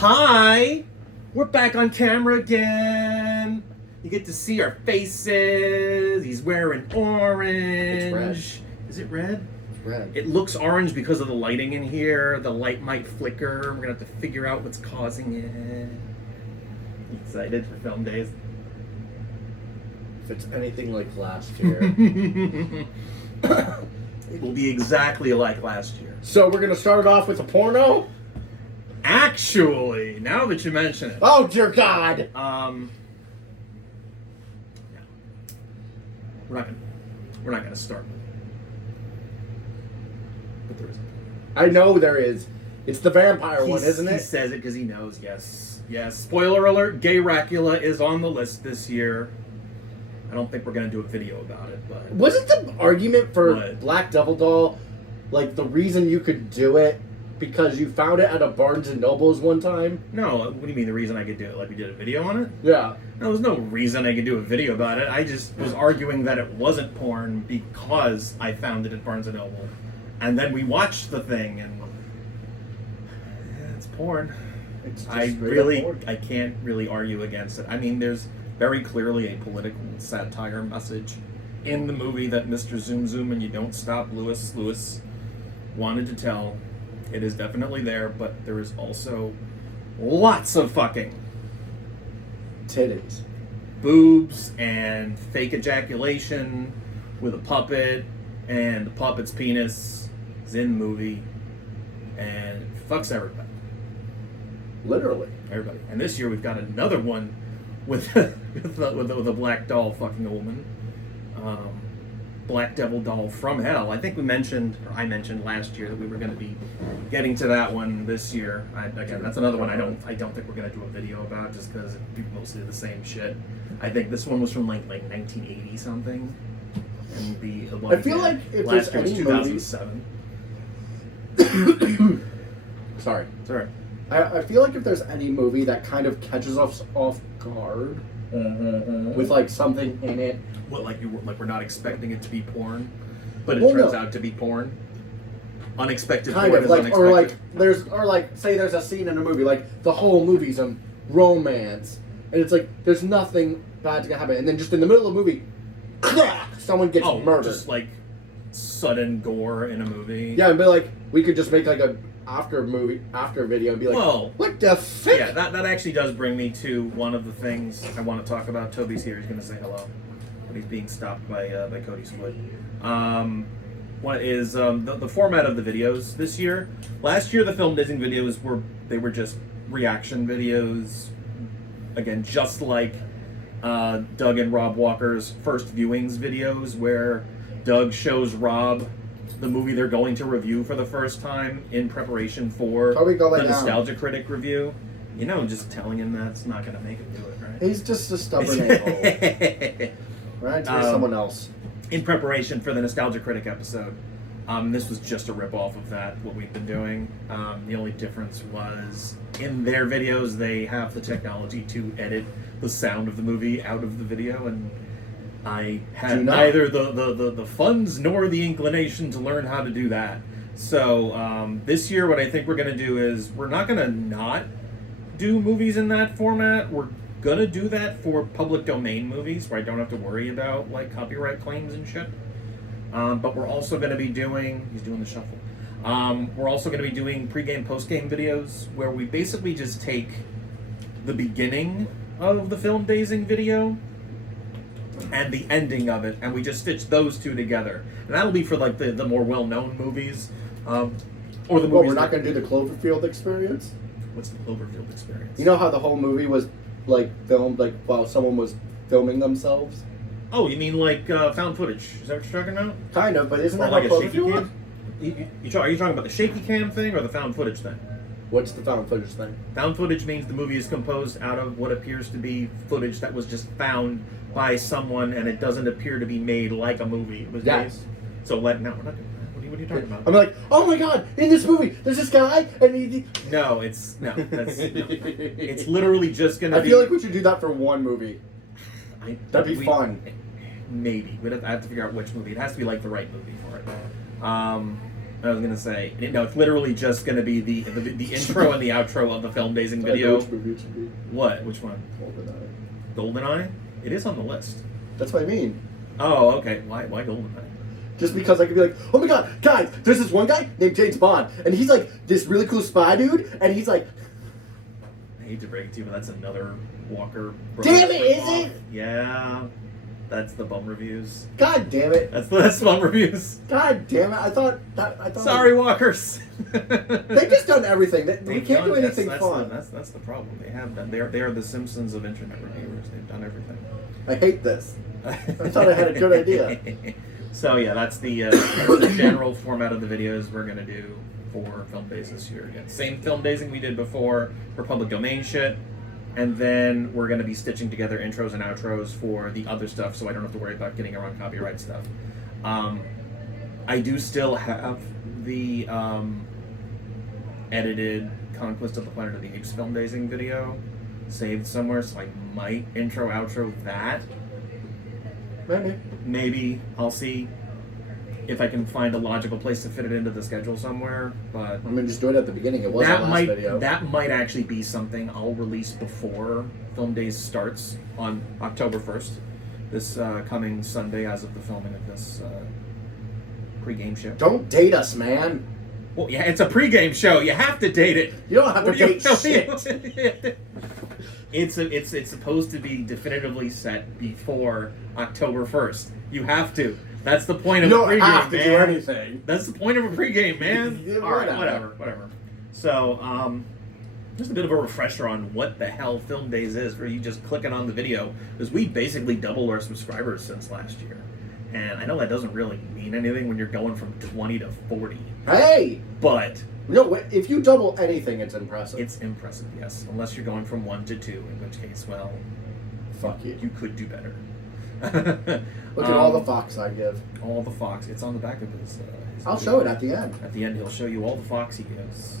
Hi! We're back on camera again. You get to see our faces. He's wearing orange. It's red. Is it red? It's red. It looks orange because of the lighting in here. The light might flicker. We're gonna have to figure out what's causing it. You excited for film days? If it's anything like last year. It will be exactly like last year. So we're gonna start it off with a porno? Actually, now that you mention it. Oh dear God! Yeah. We're not gonna start with it. But there is. I know there is. It's the vampire one, isn't He it? says it because he knows. Yes. Spoiler alert: Gay Racula is on the list this year. I don't think we're gonna do a video about it, but Wasn't the argument for What? Black Devil Doll like the reason you could do it because you found it at a Barnes and Nobles one time? no. What do you mean the reason I could do it? Like we did a video on it? Yeah. No, there's no reason I could do a video about it. I just was arguing that it wasn't porn because I found it at Barnes & Noble. And then we watched the thing, and yeah, it's porn. It's just I straight up really, porn. I can't really argue against it. I mean, there's very clearly a political satire message in the movie that Mr. Zoom Zoom and You Don't Stop Lewis wanted to tell. It is definitely there, but there is also lots of fucking. Titties. Boobs and fake ejaculation with a puppet, and the puppet's penis is in the movie, and it fucks everybody. Literally. Everybody. And this year we've got another one with a black doll fucking a woman. Black Devil Doll from Hell. I think I mentioned last year that we were going to be getting to that one this year. Again, that's another one I don't think we're going to do a video about just because it'd be mostly the same shit. I think this one was from like 1980 something, and the one I feel like if last there's year was any 2007. Sorry. Sorry. I feel like if there's any movie that kind of catches us off guard with like something in it. What, like we're not expecting it to be porn, but it Well, turns no. out to be porn. Unexpected Kind porn of is like, unexpected. or like say there's a scene in a movie like the whole movie's a romance, and it's like there's nothing bad's gonna happen, and then just in the middle of the movie, someone gets murdered. Just like sudden gore in a movie. Yeah, and be like, we could just make like a after video and be like, Well, what the fuck? Yeah, that actually does bring me to one of the things I want to talk about. Toby's here. He's going to say hello, but he's being stopped by Cody's foot. What is the format of the videos this year? Last year, the film dazing videos were just reaction videos. Again, just like Doug and Rob Walker's first viewings videos, where Doug shows Rob the movie they're going to review for the first time in preparation for the Nostalgia Critic review. You know, just telling him that's not going to make him do it, right? He's just a stubborn a-hole. Right? To someone else. In preparation for the Nostalgia Critic episode. This was just a rip-off of that, what we've been doing. The only difference was, in their videos, they have the technology to edit the sound of the movie out of the video, and I had neither the funds nor the inclination to learn how to do that. So this year what I think we're going to do is we're not going to not do movies in that format. We're going to do that for public domain movies where I don't have to worry about like copyright claims and shit. But we're also going to be doing... He's doing the shuffle. We're also going to be doing pre-game, post-game videos where we basically just take the beginning of the film dazing video and the ending of it, and we just stitch those two together, and that'll be for like the more well-known movies, or the movies. Well, we're not going to do the Cloverfield experience. What's the Cloverfield experience? You know how the whole movie was like filmed like while someone was filming themselves? Oh, you mean like found footage? Is that what you're talking about? Kind of, but isn't Or that like how a shaky Cloverfield cam? was? Are you talking about the shaky cam thing or the found footage thing? What's the found footage thing? Found footage means the movie is composed out of what appears to be footage that was just found by someone, and it doesn't appear to be made like a movie. It was made. So no, we're not doing that. What are you talking about? I'm like, oh my god! In this movie, there's this guy, and he. No, that's it's literally just gonna. I feel like we should do that for one movie. That'd be fun. Maybe I have to figure out which movie. It has to be like the right movie for it. I was gonna say, no, it's literally just gonna be the intro and the outro of the film dazing video. Which movie it should be. What? Which one? GoldenEye. GoldenEye? It is on the list. That's what I mean. Oh, okay. Why GoldenEye? Just because I could be like, oh my god, guys, there's this one guy named James Bond, and he's like this really cool spy dude, and he's like, I hate to break it to you, but that's another Walker. Damn it, is ripoff. it? Yeah, that's the bum reviews. God damn it. That's the bum reviews. God damn it. I thought Sorry, Walkers. They've just done everything. We can't do anything fun. That's the problem. They have done. They are the Simpsons of internet reviewers. They've done everything. I hate this. I thought I had a good idea. So yeah, that's the general format of the videos we're gonna do for Film Days this year. Again, same film dazing we did before for public domain shit, and then we're gonna be stitching together intros and outros for the other stuff, so I don't have to worry about getting around copyright stuff. I do still have the edited Conquest of the Planet of the Apes film dazing video saved somewhere, so I might intro outro that. Maybe I'll see if I can find a logical place to fit it into the schedule somewhere. But I'm gonna just do it at the beginning. It was the last video. That might actually be something I'll release before Film Days starts on October 1st, this coming Sunday, as of the filming of this pregame show. Don't date us, man. Well, yeah, it's a pregame show. You have to date it. You don't have to date shit. It's supposed to be definitively set before October 1st. You have to. That's the point of a pregame, man. You don't have to do anything. That's the point of a pregame, man. All right, whatever. So, just a bit of a refresher on what the hell Film Days is, for you just clicking on the video, because we basically doubled our subscribers since last year. And I know that doesn't really mean anything when you're going from 20 to 40. Hey! But no, if you double anything, it's impressive. It's impressive, yes. Unless you're going from 1 to 2, in which case, well, fuck you. You could do better. Look at all the fox I give. All the fox. It's on the back of his I'll show it at the end. At the end, he'll show you all the fox he gives.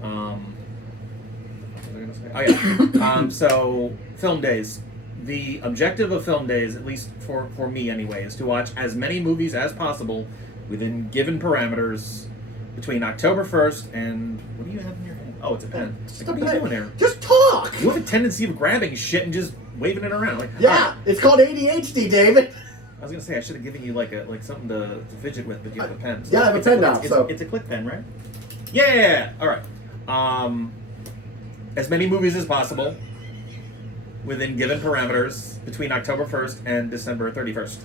What was I going to say? Oh, yeah. So, Film Days. The objective of Film Days, at least for me anyway, is to watch as many movies as possible within given parameters between October 1st and... What do you have in your hand? Oh, it's a pen. What are you doing there? Just talk! You have a tendency of grabbing shit and just waving it around. Like, yeah, it's called ADHD, David. I was going to say, I should have given you like something to fidget with, but you have a pen. So yeah, I have a pen now. It's a click pen, right? Yeah! All right. As many movies as possible within given parameters between October 1st and December 31st.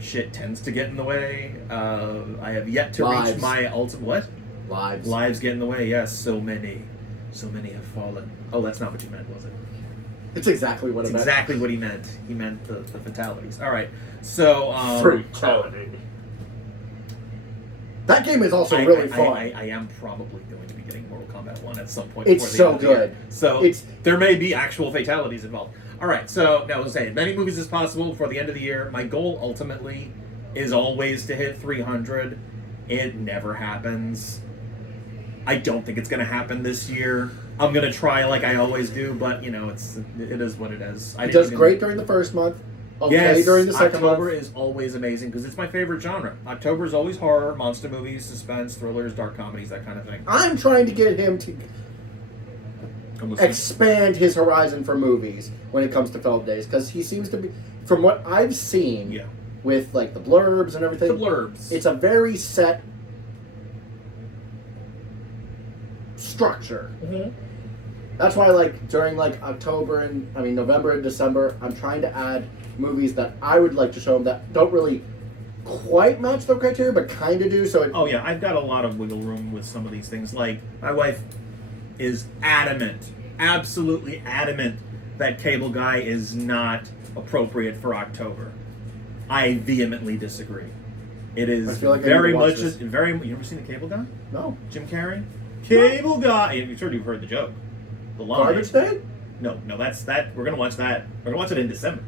Shit tends to get in the way. I have yet to reach my ultimate... What? Lives. Lives get in the way, yes. So many have fallen. Oh, that's not what you meant, was it? It's exactly what it meant. Exactly what he meant. He meant the fatalities. All right. So... Fatality. That game is also really fun. I am probably going to be getting Mortal Kombat 1 at some point. It's so good. So there may be actual fatalities involved. All right, so now I was saying, as many movies as possible before the end of the year. My goal ultimately is always to hit 300. It never happens. I don't think it's going to happen this year. I'm going to try like I always do, but it is what it is. It does great during the first month. Okay, during the second month. October is always amazing because it's my favorite genre. October is always horror, monster movies, suspense, thrillers, dark comedies, that kind of thing. I'm trying to get him to expand his horizon for movies when it comes to Film Days, because he seems to be, from what I've seen, with like the blurbs and everything. The blurbs. It's a very set structure. Mm-hmm. That's why, during November and December, I'm trying to add movies that I would like to show them that don't really quite match the criteria, but kind of do. So oh yeah, I've got a lot of wiggle room with some of these things. Like, my wife is adamant, absolutely adamant, that Cable Guy is not appropriate for October. I vehemently disagree. It is very much very. You ever seen the Cable Guy? No. Jim Carrey. Cable Guy. I'm sure you've heard the joke. The line. Garbage Day? No, that's that. We're gonna watch that. We're gonna watch it in December.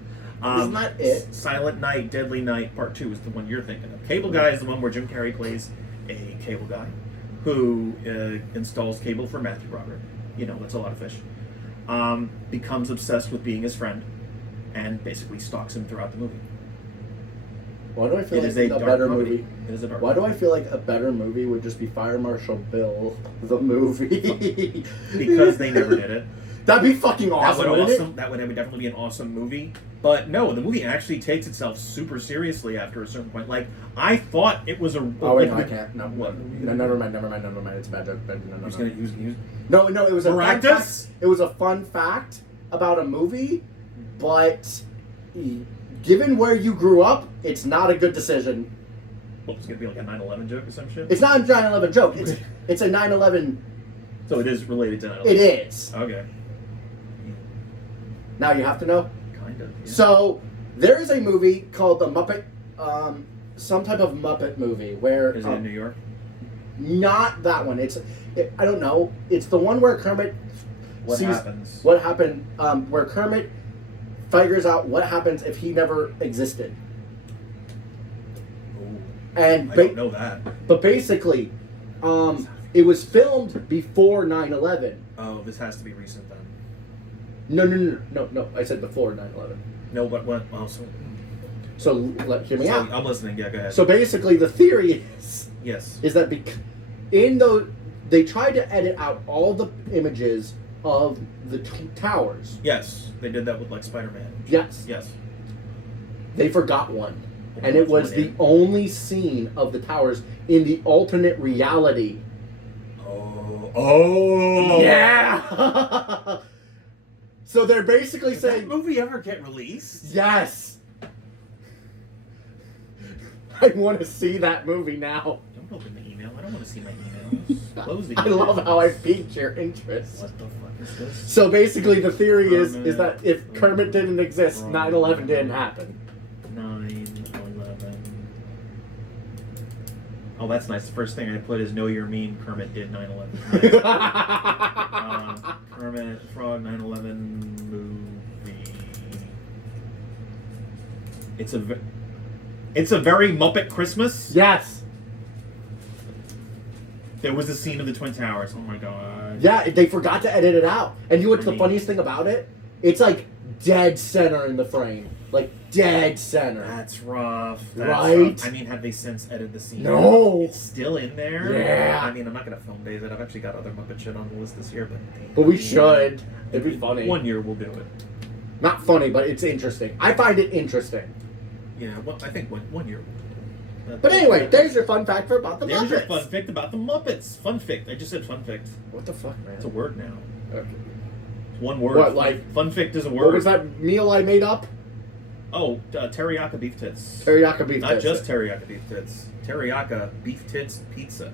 Isn't that it? Silent Night, Deadly Night, Part 2 is the one you're thinking of. Cable Guy is the one where Jim Carrey plays a cable guy who installs cable for Matthew Broderick. That's a lot of fish. Becomes obsessed with being his friend and basically stalks him throughout the movie. Why do I feel It like is a a dark better comedy. movie? It is a dark Why do I comedy. feel like a better movie would just be Fire Marshal Bill, the movie? Because they never did it. That'd be fucking awesome, wouldn't it? That would definitely be an awesome movie. But no, the movie actually takes itself super seriously after a certain point. Like, I thought it was a... Oh, wait, no, I can't. No, What? no, never mind. It's a bad joke. No, He was gonna... No, it was a fun Maractus? fact. It was a fun fact about a movie, but given where you grew up, it's not a good decision. What, it's gonna be like a 9/11 joke or some shit? It's not a 9/11 joke. It's a 9/11. So it is related to 9/11. It is. Okay. Now you have to know. Kind of. Yeah. So there is a movie called The Muppet, some type of Muppet movie where Is it in New York? not that one. I don't know. It's the one where Kermit What sees happens? what happened. Where Kermit figures out what happens if he never existed. Ooh, And I don't know that. but basically, it was filmed before 9/11. Oh, this has to be recent then. No. I said before 9/11. No, but what? Oh, so... So hear me out. I'm listening. Yeah, go ahead. So basically, the theory yes. is that they tried to edit out all the images of the towers. Yes, they did that with like Spider-Man. Yes. Yes. They forgot one. They And it left was one the in. only scene of the towers in the alternate reality. Oh. Yeah! So they're basically Did saying, that movie ever get released? yes! I want to see that movie now. Don't open the email. I don't want to see my emails. Close the email. I love how I piqued your interest. What the fuck is this? So basically the theory is Kermit. that if Kermit didn't exist, 9/11 didn't happen. 9/11. Oh, that's nice. The first thing I put is know your meme. Kermit did 9/11. Nice. Kermit Frog 9/11 movie. It's a very Muppet Christmas. Yes. There was a scene of the Twin Towers. Oh my god. Yeah, they forgot to edit it out. And you know what's the Really? funniest thing about it? It's like dead center in the frame. Like dead center. That's rough. Right? Rough. I mean, have they since edited the scene? No. It's still in there? Yeah. I mean, I'm not going to film days it. I've actually got other Muppet shit on the list this year, But we should. It'd be funny. One year we'll do it. Not funny, but it's interesting. I find it interesting. Yeah, well, I think one year we'll do it. But anyway, there's your fun fact about the There's Muppets. your fun fact about the Muppets. Fun fact. I just said fun fact. What the fuck, man? It's a word now. Okay. It's one word. What, like- Fun fact is a word. What was that meal I made up? Oh, teriyaki beef tits. Teriyaki beef Not tits. just teriyaki beef tits. Teriyaki beef tits pizza.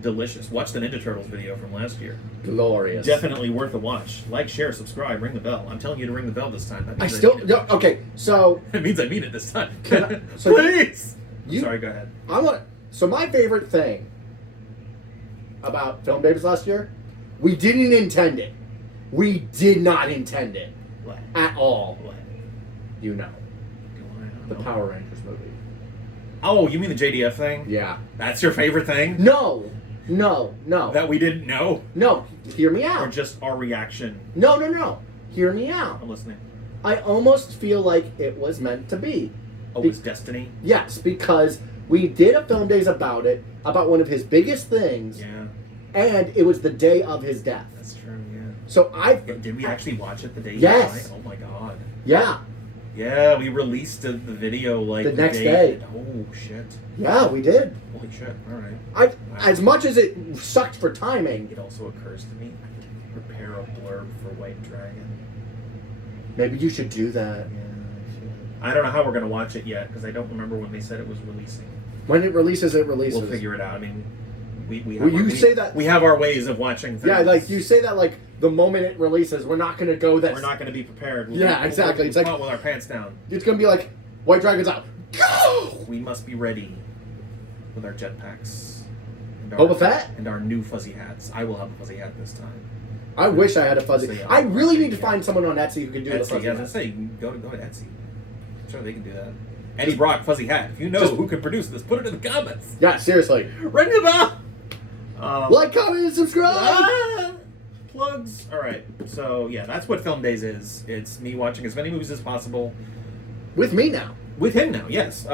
Delicious. Watch the Ninja Turtles video from last year. Glorious. Definitely worth a watch. Like, share, subscribe, ring the bell. I'm telling you to ring the bell this time. That I means still... mean it. No, okay, so... That means I mean it this time. Can I- so Please! you- Sorry, go ahead. So my favorite thing about Film Babies last year, we didn't intend it. We did not intend it. What? At all. What? You know. Do I? I don't The know. Power Rangers movie. Oh, you mean the JDF thing? Yeah. That's your favorite thing? No. That we didn't know? No. Hear me Or out. just our reaction? No. Hear me out. I'm listening. I almost feel like it was meant to be. Oh, it's Destiny? Yes, because we did a Film Days about it, about one of his biggest things, Yeah, and it was the day of his death. that's true, yeah. So Did we actually watch it the day Yes. he died? Oh my god. Yeah. Yeah, we released the video like The next day. Oh shit. Yeah, we did. Holy shit. Alright. As much as it sucked for timing, It also occurs to me I could prepare a blurb for White Dragon. maybe you should do that. Yeah, I should. I don't know how we're gonna watch it yet because I don't remember when they said it was releasing. When it releases, it releases. We'll figure it out. I mean, we Well, have you our, say that- we have our ways of watching things. Yeah, like you say that like the moment it releases, we're not gonna go that. We're not going to be prepared. Yeah, exactly. It's We'll like- come out with our pants down. It's gonna be like White Dragon's out. Go! We must be ready with our jetpacks. And Boba Fett? And our new fuzzy hats. I will have a fuzzy hat this time. I wish I had a fuzzy. So, yeah. I really need to find someone on Etsy who can do the Etsy, fuzzy. as I hat. say, you can go to Etsy. I'm sure they can do that. Eddie Brock, fuzzy hat. If you know Just- who can produce this, put it in the comments. Yeah, seriously. Ring the bell. Like, comment, and subscribe. Plugs. All right. So yeah, that's what Film Days is. It's me watching as many movies as possible. With me now. With him now, yes.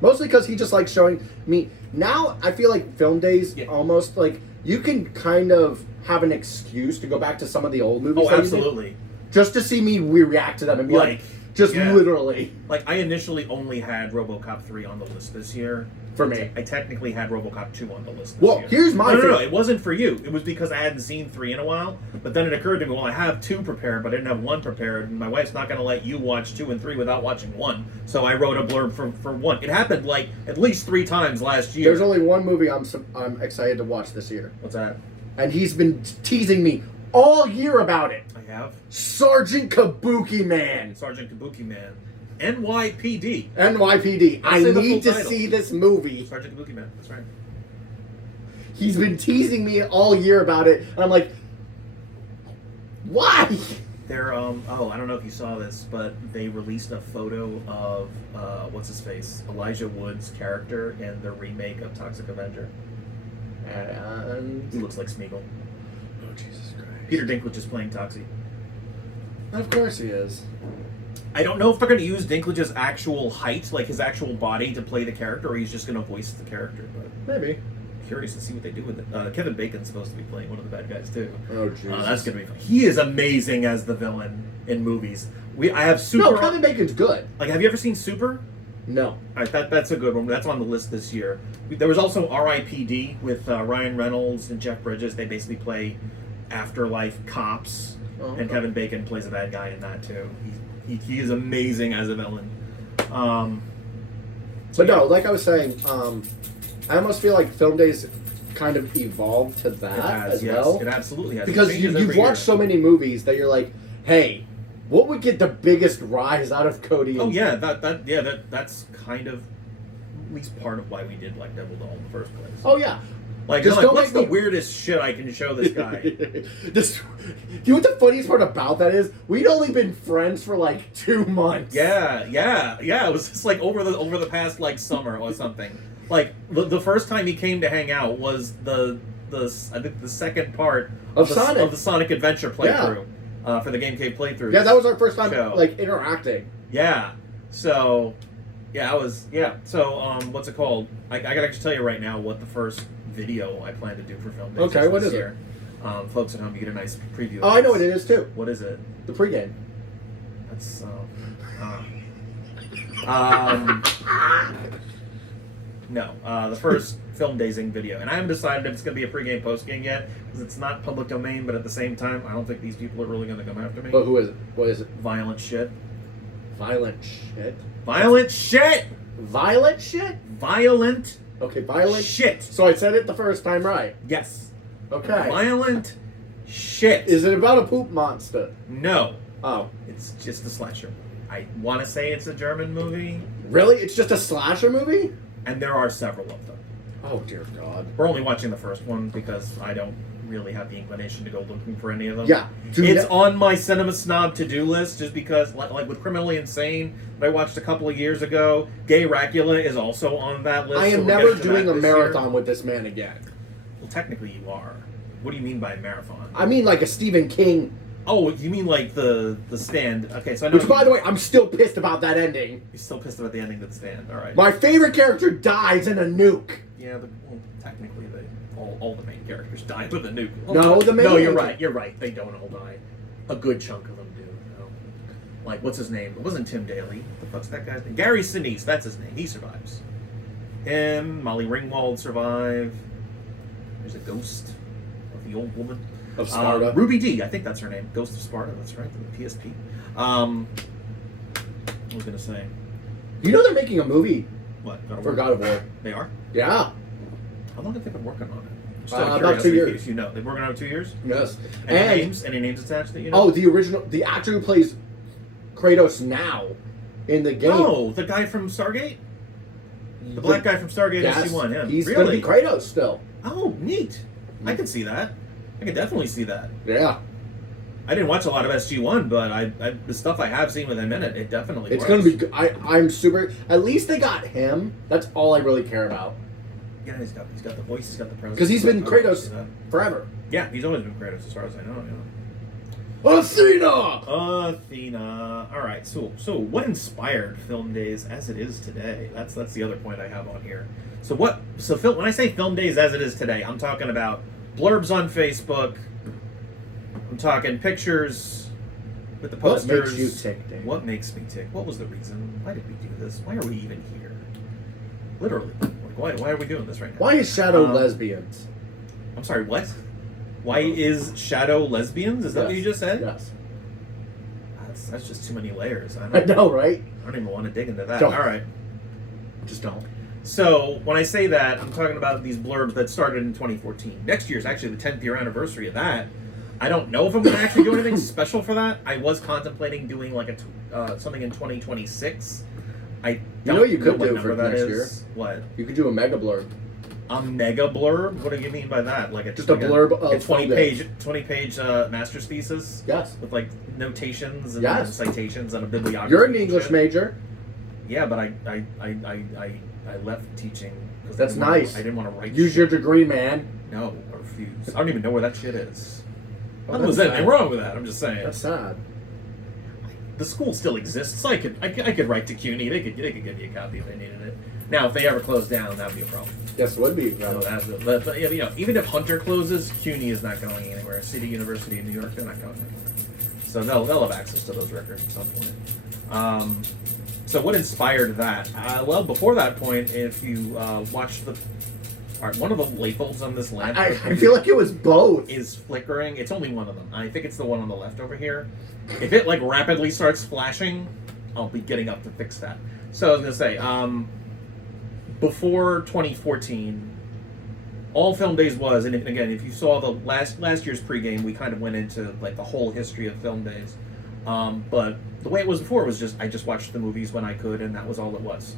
Mostly because he just likes showing me. Now I feel like film days almost like you can kind of have an excuse to go back to some of the old movies. Oh, absolutely. Just to see me react to them and be like literally. Like, I initially only had RoboCop 3 on the list this year. For me. I technically had RoboCop 2 on the list this well, year. Here's my No, it wasn't for you. It was because I hadn't seen 3 in a while. But then it occurred to me, well, I have 2 prepared, but I didn't have 1 prepared. And my wife's not going to let you watch 2 and 3 without watching 1. So I wrote a blurb for 1. It happened, like, at least 3 times last year. There's only one movie I'm excited to watch this year. What's that? And he's been teasing me all year about it. I have? Sergeant Kabuki Man. Sergeant Kabuki Man. NYPD. NYPD. I need to see this movie. Sergeant Kabuki Man. That's right. He's been teasing me all year about it, and I'm like, why? They're oh, I don't know if you saw this, but they released a photo of what's his face, Elijah Wood's character in the remake of Toxic Avenger. And He looks like Smeagol. oh Jesus Christ! Peter Dinklage is playing Toxie. Of course he is. I don't know if they're going to use Dinklage's actual height, like his actual body, to play the character, or he's just going to voice the character. But Maybe. I'm curious to see what they do with it. Kevin Bacon's supposed to be playing one of the bad guys too. Oh Jesus! That's going to be fun. He is amazing as the villain in movies. I have Super. No, Kevin Bacon's good. Like, have you ever seen Super? No. All right, that's a good one. That's on the list this year. There was also R.I.P.D. with Ryan Reynolds and Jeff Bridges. They basically play afterlife cops, and Kevin Bacon plays a bad guy in that too. He is amazing as a villain. But no, like I was saying, I almost feel like film days kind of evolved to that as well. It absolutely has. Because you've watched so many movies that you're like, hey, what would get the biggest rise out of Cody? Oh yeah, that's kind of at least part of why we did Black Devil Doll in the first place. Oh yeah. Like, what's the weirdest shit I can show this guy? You know what the funniest part about that is? We'd only been friends for like 2 months. Yeah. It was just like over the past like summer or something. Like the first time he came to hang out was the I think the second part of the Sonic Adventure playthrough for the Game Cave playthrough. Yeah, that was our first time like interacting. Yeah. So So what's it called? I gotta actually tell you right now what the first video I plan to do for Film Days. Okay, what is it? Folks at home, you get a nice preview. Oh, I know what it is too. What is it? The pregame. That's no, the first Film Dazing video, and I haven't decided if it's going to be a pregame postgame yet because it's not public domain. But at the same time, I don't think these people are really going to come after me. But who is it? What is it? Violent shit. Violent shit. Violent shit. Violent shit. Violent. Okay, violent shit. So I said it the first time right. Yes. Okay. Violent shit. Is it about a poop monster? No. Oh. It's just a slasher. I want to say it's a German movie. Really? It's just a slasher movie? And there are several of them. Oh, dear God. We're only watching the first one because I don't really have the inclination to go looking for any of them. Yeah. It's on my Cinema Snob to-do list just because, like with Criminally Insane, that I watched a couple of years ago, Gay Racula is also on that list. I am never doing a marathon with this man again. Well, technically you are. What do you mean by marathon? I mean like a Stephen King... Oh, you mean like the Stand? Okay, so I know. Which, by the way, I'm still pissed about that ending. You're still pissed about the ending of the Stand. All right. My favorite character dies in a nuke. Yeah, technically, all the main characters die with a nuke. No, the main. No, you're right. You're right. They don't all die. A good chunk of them do. Like, what's his name? It wasn't Tim Daly. What the fuck's that guy's name? Gary Sinise. That's his name. He survives. Him, Molly Ringwald survive. There's a ghost of the old woman. Of Sparta. Ruby D, I think that's her name. Ghost of Sparta, that's right, the PSP. What was I going to say? You know they're making a movie What? for God of War. They are? Yeah. How long have they been working on it? Just About 2 years. You know. They've been working on it 2 years? Yes. Any names attached that you know? Oh, the actor who plays Kratos now in the game. Oh, the guy from Stargate? The black guy from Stargate SG-1, yeah. He's going to be Kratos still. Oh, neat. I can see that. I can definitely see that. Yeah. I didn't watch a lot of SG-1, but the stuff I have seen with him in it, it definitely It's works. going to be good. I'm super... At least they got him. That's all I really care about. Yeah, he's got the voice, he's got the presence. Because he's been Kratos forever. Yeah, he's always been Kratos as far as I know, yeah. Athena! Athena. All right. So what inspired Film Days as it is today? That's the other point I have on here. So when I say Film Days as it is today, I'm talking about blurbs on Facebook. I'm talking pictures with the posters. What makes you tick, Dave? What makes me tick? What was the reason? Why did we do this? Why are we even here? Literally. Like, why are we doing this right now? Why is Shadow lesbians? I'm sorry, what? Why is Shadow lesbians? Is that what you just said? Yes. That's just too many layers. I know, right? I don't even want to dig into that. Don't. All right. Just don't. So when I say that, I'm talking about these blurbs that started in 2014. Next year is actually the 10th year anniversary of that. I don't know if I'm going to actually do anything special for that. I was contemplating doing like something in 2026. I don't know you could what do number for that next is. year? What? You could do a mega blurb. A mega blurb? What do you mean by that? Like Just a blurb of a 20-page master's thesis? Yes. With like notations and Yes. citations and a bibliography. You're an English major. Yeah, but I left teaching. That's nice. I didn't want to write. Use shit. your degree, man. No, I refuse. I don't even know where that shit is. Oh, There was that's anything sad. wrong with that. I'm just saying. That's sad. The school still exists, so I could write to CUNY. They could give me a copy if they needed it. Now, if they ever close down, that would be a problem. Yes, would be. So but, you know, even if Hunter closes, CUNY is not going anywhere. City University of New York, they're not going anywhere. So they'll have access to those records at some point. So what inspired that? Well, before that point, if you watch one of the light bulbs on this lamp, I feel like it was both. is flickering. It's only one of them. I think it's the one on the left over here. If it like rapidly starts flashing, I'll be getting up to fix that. So I was gonna say, before 2014, all Film Days was, and again, if you saw the last year's pregame, we kind of went into like the whole history of Film Days. But the way it was before was I just watched the movies when I could, and that was all it was.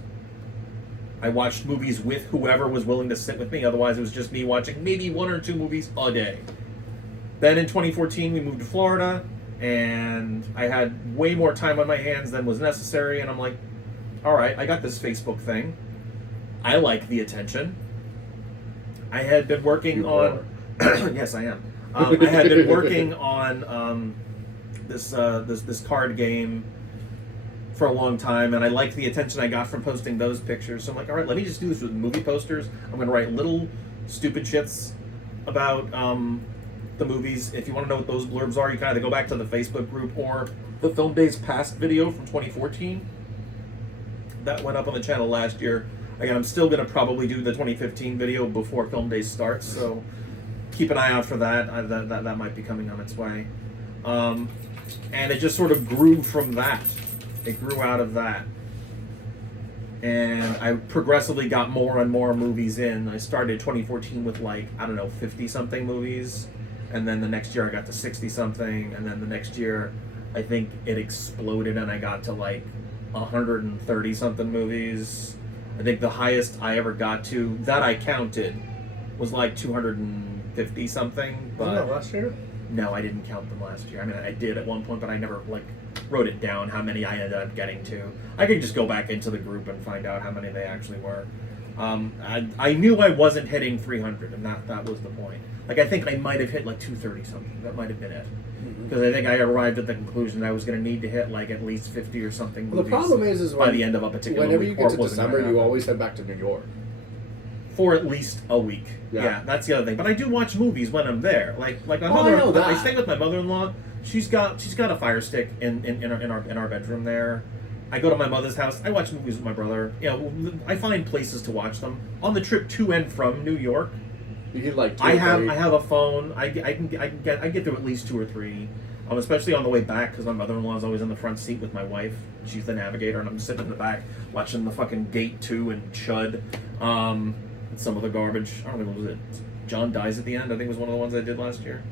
I watched movies with whoever was willing to sit with me. Otherwise, it was just me watching maybe 1 or 2 movies a day. Then in 2014, we moved to Florida, and I had way more time on my hands than was necessary. And I'm like, all right, I got this Facebook thing. I like the attention. I had been working on... Yes, I am. I had been working on this card game for a long time, and I liked the attention I got from posting those pictures. So I'm like, all right, let me just do this with movie posters. I'm going to write little stupid shits about the movies. If you want to know what those blurbs are, you can either go back to the Facebook group or the Film Days Past video from 2014. That went up on the channel last year. Again, I'm still going to probably do the 2015 video before Film Days starts, so keep an eye out for that. That might be coming on its way. And it just sort of grew from that. It grew out of that. And I progressively got more and more movies in. I started 2014 with 50-something movies. And then the next year I got to 60-something. And then the next year, I think it exploded and I got to 130-something movies. I think the highest I ever got to, that I counted, was 250-something. But Wasn't that last year? No, I didn't count them last year. I mean, I did at one point, but I never wrote it down how many I ended up getting to. I could just go back into the group and find out how many they actually were. I knew I wasn't hitting 300, and that was the point. I think I might have hit 230 something. That might have been it. Because I think I arrived at the conclusion that I was going to need to hit at least 50 or something movies. The problem is by the end of a particular whenever week, you get to or it wasn't December, gonna you happen. always head back to New York. For at least a week. Yeah, that's the other thing. But I do watch movies when I'm there. Like my mother. I know that. I stay with my mother-in-law. She's got a Fire Stick in our bedroom there. I go to my mother's house. I watch movies with my brother. I find places to watch them on the trip to and from New York. You get two I or have three. I have a phone. I get through at least 2 or 3. Especially on the way back, because my mother-in-law is always in the front seat with my wife. She's the navigator, and I'm sitting in the back watching the fucking Gate 2 and Chud. And some of the garbage. I don't know, what was it? John Dies at the End, I think was one of the ones I did last year.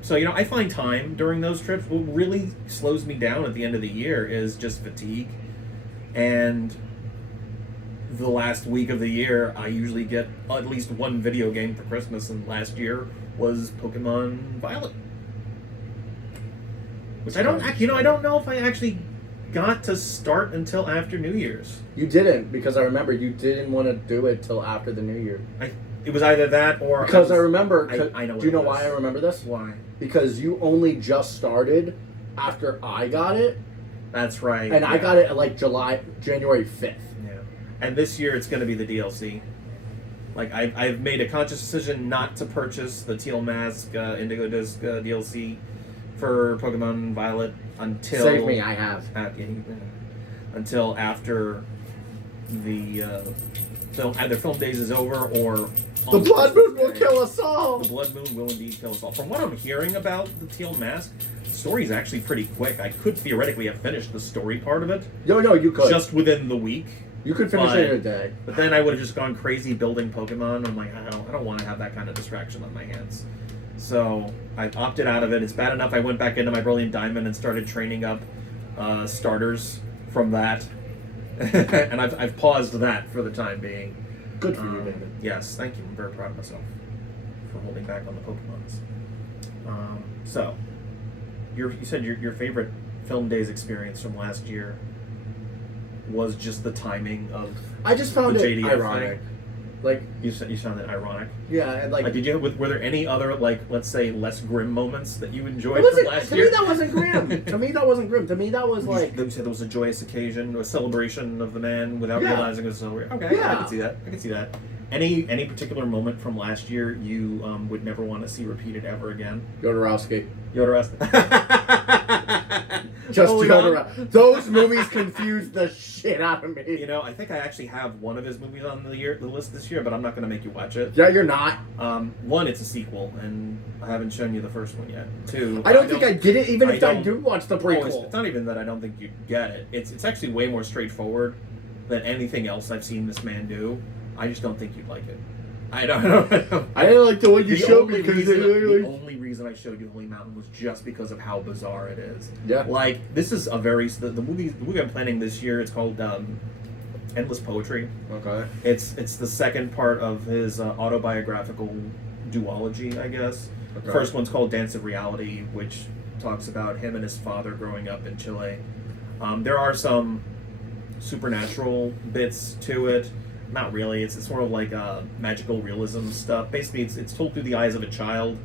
So, I find time during those trips. What really slows me down at the end of the year is just fatigue. And the last week of the year, I usually get at least one video game for Christmas, and last year was Pokemon Violet. Which I don't know if I actually got to start until after New Year's. You didn't, because I remember you didn't want to do it till after the New Year. It was either that or because I remember. I know. Do you know why I remember this? Why? Because you only just started after I got it. That's right. And I got it at like January 5th. Yeah. And this year it's going to be the DLC. Like I've made a conscious decision not to purchase the Teal Mask Indigo Disc DLC for Pokemon Violet until Save me, I have. Until after the either film days is over or the Blood Moon will kill us all. The Blood Moon will indeed kill us all. From what I'm hearing about the Teal Mask, the story's actually pretty quick. I could theoretically have finished the story part of it. No, you could. Just within the week. You could finish it in a day. But then I would have just gone crazy building Pokemon. I'm like, I don't want to have that kind of distraction on my hands. So I opted out of it. It's bad enough I went back into my Brilliant Diamond and started training up starters from that. And I've paused that for the time being. Good for you, David. Yes, thank you. I'm very proud of myself for holding back on the Pokemons. So, you said your favorite film days experience from last year was just the timing of I just found the it JDF ironic. thing? Like you found it ironic. Yeah, and Like, did you were there any other, like, let's say, less grim moments that you enjoyed it from last year? To me, that wasn't grim. To me, that wasn't grim. To me, that was like you said there was a joyous occasion, a celebration of the man without Yeah. realizing it was a celebration. Okay, Yeah. I can see that. I can see that. Any particular moment from last year you would never want to see repeated ever again? Jodorowsky. Just Moving on. Jodorowsky. Those movies confused the shit out of me. You know, I think I actually have one of his movies on the list this year, but I'm not going to make you watch it. Yeah, you're not. One, it's a sequel, and I haven't shown you the first one yet. Two, I don't think I did it, even if I don't- do watch the prequel. It's not even that I don't think you'd get it. It's actually way more straightforward than anything else I've seen this man do. I just don't think you'd like it. I don't know. I didn't like the one you showed me because the only reason I showed you Holy Mountain was just because of how bizarre it is. Yeah. Like, this is a very the movie I'm planning this year. It's called Endless Poetry. Okay. It's the second part of his autobiographical duology, I guess. Okay. The first one's called Dance of Reality, which talks about him and his father growing up in Chile. There are some supernatural bits to it. Not really. It's sort of like magical realism stuff. Basically, it's told through the eyes of a child,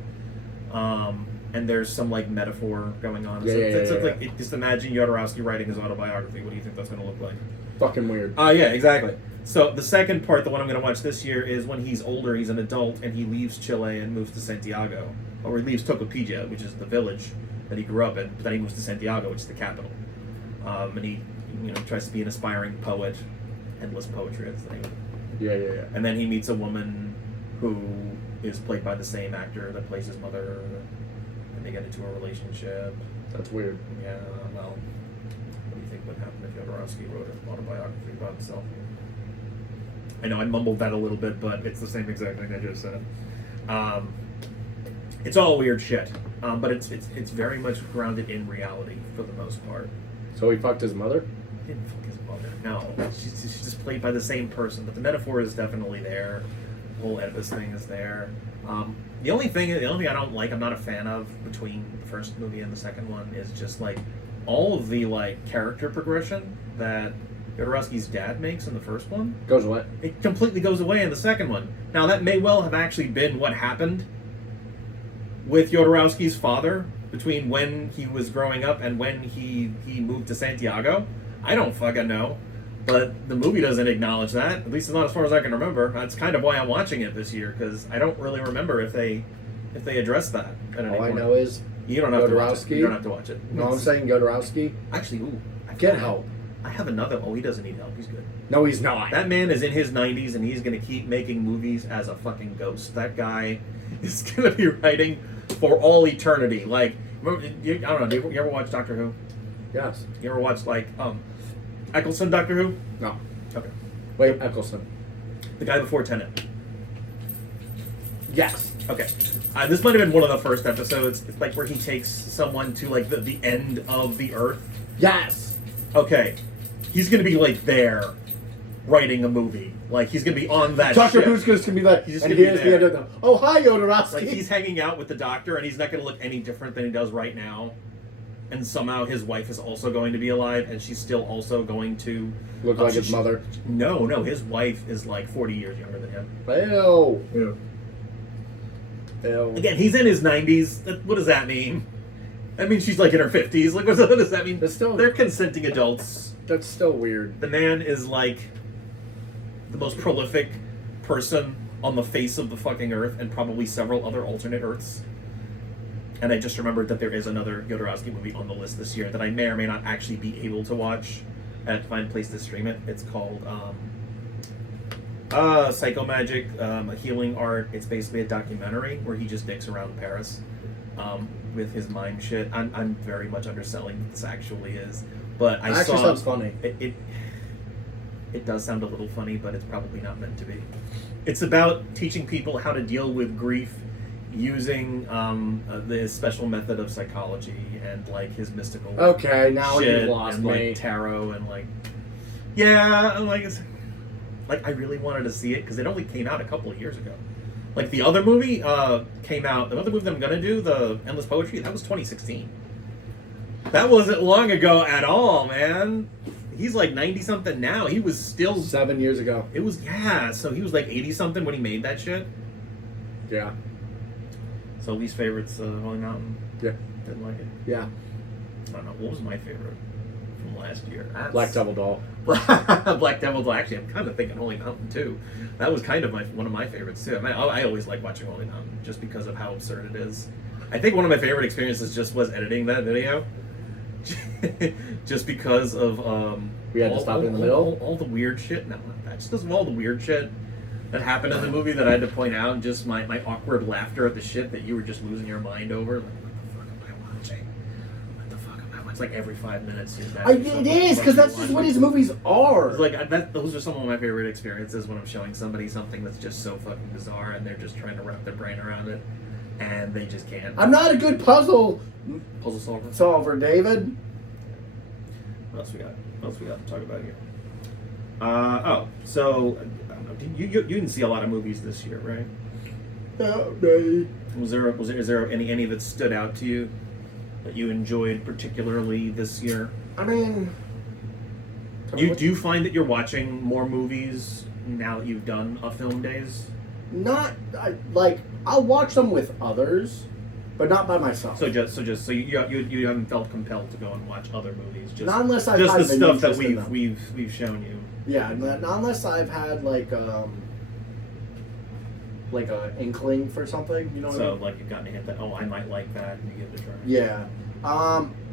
and there's some like metaphor going on. Just imagine Jodorowsky writing his autobiography. What do you think that's going to look like? Fucking weird. Yeah, exactly. So the second part, the one I'm going to watch this year, is when he's older, he's an adult, and he leaves Chile and moves to Santiago, or he leaves Tocopedia, which is the village that he grew up in. But then he moves to Santiago, which is the capital, and he tries to be an aspiring poet. Endless Poetry is the name. Yeah. And then he meets a woman who is played by the same actor that plays his mother, and they get into a relationship. That's weird. Yeah, well, what do you think would happen if Jodorowsky wrote an autobiography about himself? I know I mumbled that a little bit, but it's the same exact thing I just said. It's all weird shit, but it's very much grounded in reality for the most part. So he fucked his mother? He didn't fuck his mother. No, she's just played by the same person, but the metaphor is definitely there. The whole Oedipus thing is there. The only thing I don't like, I'm not a fan of between the first movie and the second one, is just like all of the like character progression that Jodorowsky's dad makes in the first one. Goes away. It completely goes away in the second one. Now that may well have actually been what happened with Jodorowsky's father between when he was growing up and when he moved to Santiago. I don't fucking know. But the movie doesn't acknowledge that, at least not as far as I can remember. That's kind of why I'm watching it this year, because I don't really remember if they addressed that at any All I point. know is You don't have to watch it. Jodorowsky. You don't have to watch it. No, I'm saying Jodorowsky. Actually, Get help. I have another. Oh, he doesn't need help. He's good. No, he's not. That man is in his 90s, and he's going to keep making movies as a fucking ghost. That guy is going to be writing for all eternity. Like, remember, I don't know. Do you ever watch Doctor Who? Yes. You ever watch like Eccleston Doctor Who? No. Okay. Wait, Eccleston. The guy before Tennant. Yes. Okay. This might have been one of the first episodes, like where he takes someone to like the end of the earth. Yes. Okay. He's gonna be like there, writing a movie. Like he's gonna be on that. Doctor ship. Who's just gonna be like, He's just and gonna be here's the end there. of the. Oh, hi, Jodorowsky. Like he's hanging out with the doctor, and he's not gonna look any different than he does right now. and somehow his wife is also going to be alive, and she's still also going to Look like his mother. No, his wife is like 40 years younger than him. Ew. Again, he's in his 90s. What does that mean? That means she's like in her 50s. Like, what does that mean? They're consenting adults. That's still weird. The man is like the most prolific person on the face of the fucking earth, and probably several other alternate Earths. And I just remembered that there is another Jodorowsky movie on the list this year that I may or may not actually be able to watch. I have to find a place to stream it. It's called Psychomagic, a Healing Art. It's basically a documentary where he just dicks around Paris with his mime shit. I'm very much underselling what this actually is. But I actually sounds funny. It does sound a little funny, but it's probably not meant to be. It's about teaching people how to deal with grief using the special method of psychology and like his mystical Okay, now shit you've lost and me. like tarot and like yeah, and like it's like I really wanted to see it because it only came out a couple of years ago. Like the other movie came out. The other movie that I'm gonna do, the Endless Poetry, that was 2016. That wasn't long ago at all, man. He's like 90-something now. He was still 7 years ago. It was so he was like 80-something when he made that shit. Yeah. So least favorites, Holy Mountain. Yeah. Didn't like it. Yeah. I don't know. What was my favorite from last year? Black Devil Doll. Black Devil Doll. Actually, I'm kind of thinking Holy Mountain too. That was kind of one of my favorites too. I mean, I always like watching Holy Mountain just because of how absurd it is. I think one of my favorite experiences just was editing that video. Just because of we had to stop in the middle. All the weird shit. No, not that. Just because of all the weird shit that happened in the movie that I had to point out, and just my awkward laughter at the shit that you were just losing your mind over. Like, what the fuck am I watching? What the fuck am I watching? It's like every 5 minutes. It is, because that's just what his movies are. It's like those are some of my favorite experiences when I'm showing somebody something that's just so fucking bizarre, and they're just trying to wrap their brain around it, and they just can't. I'm not a good puzzle solver, David. What else we got? What else we got to talk about here? So I don't know. You didn't see a lot of movies this year, right? No. Is there any that stood out to you that you enjoyed particularly this year? I mean, do you find that you're watching more movies now that you've done a film days? I'll watch them with others, but not by myself. So you haven't felt compelled to go and watch other movies, not unless I've just had the stuff that interest in we've shown you. Yeah, not unless I've had like a inkling for something, you know what I mean? So like you've gotten a hint that I might like that, and you give it a try. Yeah.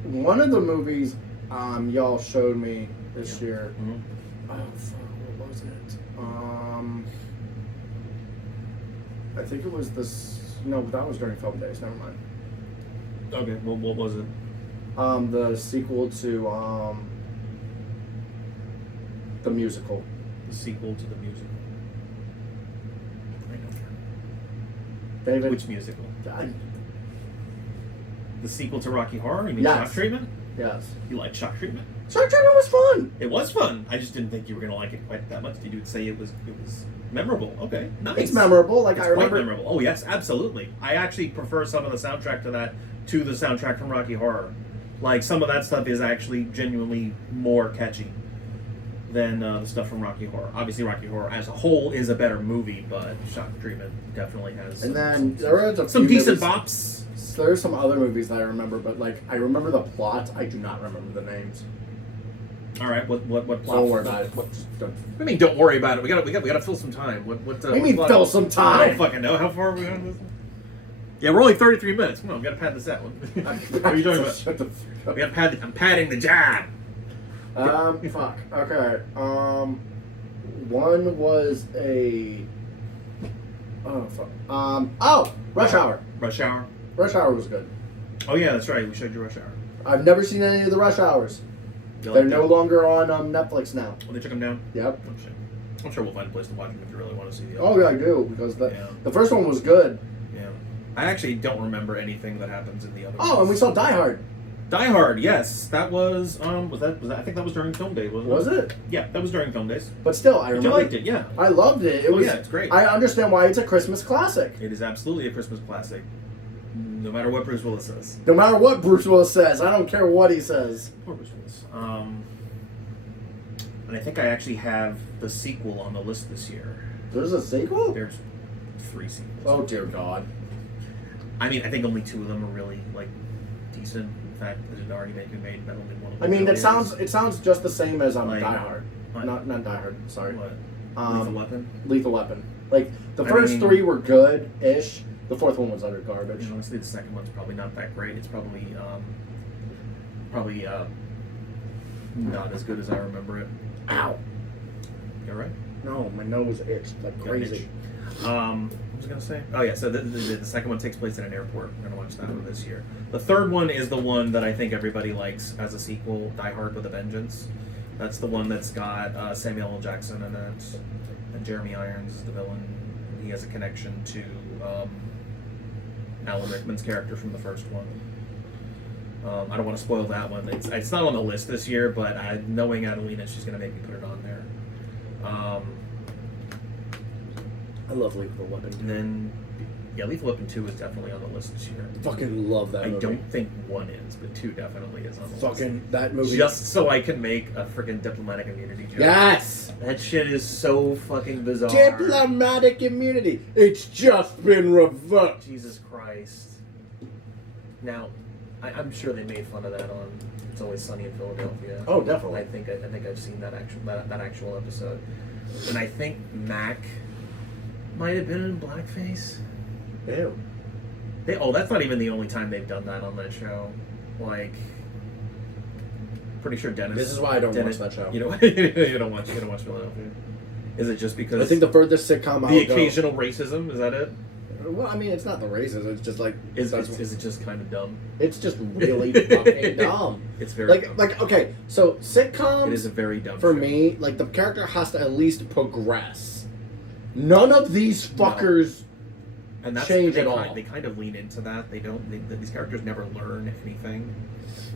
One of the movies y'all showed me this year. Mm-hmm. Oh fuck, what was it? I think it was this. No, that was during film days. Never mind. Okay, well, what was it? The sequel to the musical. The sequel to the musical. I don't care. David. Which musical? The sequel to Rocky Horror? You mean Yes. Shock Treatment? Yes. You like Shock Treatment? Shock Treatment was fun. It was fun. I just didn't think you were gonna like it quite that much. Did you say it was memorable? Okay, nice. It's memorable. Like it's I remember. Quite memorable. Oh yes, absolutely. I actually prefer some of the soundtrack to that to the soundtrack from Rocky Horror. Like some of that stuff is actually genuinely more catchy than the stuff from Rocky Horror. Obviously, Rocky Horror as a whole is a better movie, but Shock Treatment definitely has. And then there were some decent movies, bops. There are some other movies that I remember, but like I remember the plot. I do not remember the names. All right, what plot? Don't worry about it. I mean, don't worry about it. We gotta fill some time. What you mean fill some time? I don't fucking know. How far are we on this? Yeah, we're only 33 minutes. Come on, we gotta pad this out. What are you talking about? We gotta pad. I'm padding the job. Fuck. Okay. One was a. Oh fuck. Rush Hour. Rush Hour. Rush Hour was good. Oh yeah, that's right. We showed you Rush Hour. I've never seen any of the Rush Hours. You They're liked no it? longer on Netflix now. Oh, they took them down. Yep. Oh, shit. I'm sure we'll find a place to watch them if you really want to see the. Oh yeah, I do because the Yeah. the first one was good. Yeah. I actually don't remember anything that happens in the other. Oh, and we saw Die Hard. Die Hard. Yes, that was that I think that was during film day, wasn't it? Was it? Yeah, that was during film days. But still, I You remember. liked it, yeah. I loved it. It was. Yeah, it's great. I understand why it's a Christmas classic. It is absolutely a Christmas classic. No matter what Bruce Willis says. No matter what Bruce Willis says, I don't care what he says. Poor Bruce Willis. And I think I actually have the sequel on the list this year. There's a sequel? There's 3 sequels. Oh dear God. I mean, I think only 2 of them are really like decent. In fact, there's an argument to be made that only one of them. I mean, really it sounds just the same as Like, Die Hard. what? Not Die Hard. Sorry. What? Um, Lethal Weapon? Lethal Weapon. Like the I first mean- 3 were good-ish. The 4th one was utter garbage. And honestly, the second one's probably not that great. It's probably not as good as I remember it. Ow. You're right. No, my nose itched like Got an crazy. itch. What was I gonna say? Oh yeah, so the second one takes place at an airport. We're gonna watch that one this year. The third one is the one that I think everybody likes as a sequel, Die Hard with a Vengeance. That's the one that's got Samuel L. Jackson in it, and Jeremy Irons is the villain. He has a connection to Alan Rickman's character from the first one. I don't want to spoil that one. It's not on the list this year, but knowing Adelina, she's gonna make me put it on there. I love Lethal Weapon. And then, yeah, Lethal Weapon 2 is definitely on the list this year. Fucking love that I movie. don't think 1 is, but 2 definitely is on the Fucking that movie. list. Just so I can make a freaking diplomatic immunity joke. Yes! That shit is so fucking bizarre. Diplomatic immunity. It's just been revoked. Jesus Christ. Now, I'm sure they made fun of that on It's Always Sunny in Philadelphia. Oh, definitely. I think I've seen that actual episode, and I think Mac might have been in blackface. Ew. That's not even the only time they've done that on that show. Like, pretty sure Dennis. This is why I don't watch that show. You don't. You don't watch Philadelphia. Is it just because? I think the furthest sitcom the I'll go. occasional racism, is that it? Well, I mean, it's not the races. It's just like Is it just kind of dumb? it's just really fucking dumb. It's very dumb. Okay, so sitcoms It is a very dumb for show. me. Like the character has to at least progress. None of these fuckers And that's change they at kind, all. They kind of lean into that. They don't. These characters never learn anything,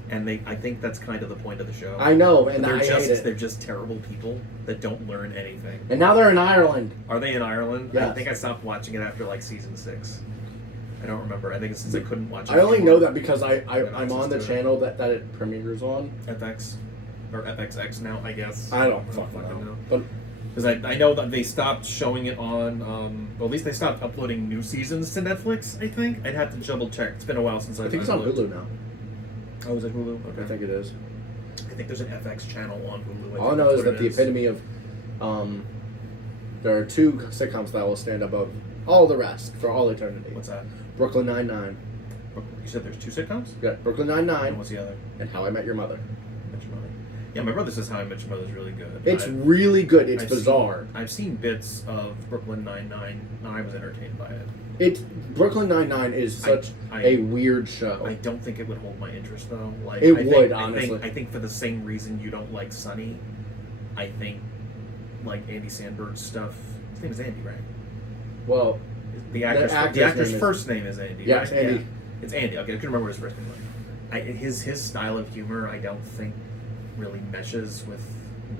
and I think that's kind of the point of the show. I know, and they're I hate it. they're just terrible people that don't learn anything. And now they're in Ireland. Are they in Ireland? I Yes. think I stopped watching it after like season 6. I don't remember. I think it's since I couldn't watch it. I only anymore. know that because I'm access on the to it. channel that it premieres on. FX or FXX now, I guess. I don't fucking know. But Because I know that they stopped showing it on, well, at least they stopped uploading new seasons to Netflix, I think. I'd have to double check. It's been a while since I think it's on Hulu now. Oh, is it Hulu? Okay. I think it is. I think there's an FX channel on Hulu. All I know is that the epitome of, there are 2 sitcoms that will stand above all the rest for all eternity. What's that? Brooklyn Nine-Nine. You said there's 2 sitcoms? Yeah, Brooklyn And Nine-Nine what's the other? and How I Met Your Mother. Met Your Mother. Yeah, my brother says How I Met Your Mother is really good. It's really good. It's I've bizarre. I've seen bits of Brooklyn Nine-Nine, and I was entertained by it. Brooklyn Nine-Nine is such a weird show. I don't think it would hold my interest, though. Like, It I think, would, I honestly. think, I think for the same reason you don't like Sunny, I think, like, Andy Samberg's stuff. His name is Andy, right? Well, The actor's name is- first name is Andy. Yeah, right? it's Andy. Yeah. It's Andy. Okay, I couldn't remember what his first name was. His style of humor, I don't think, really meshes with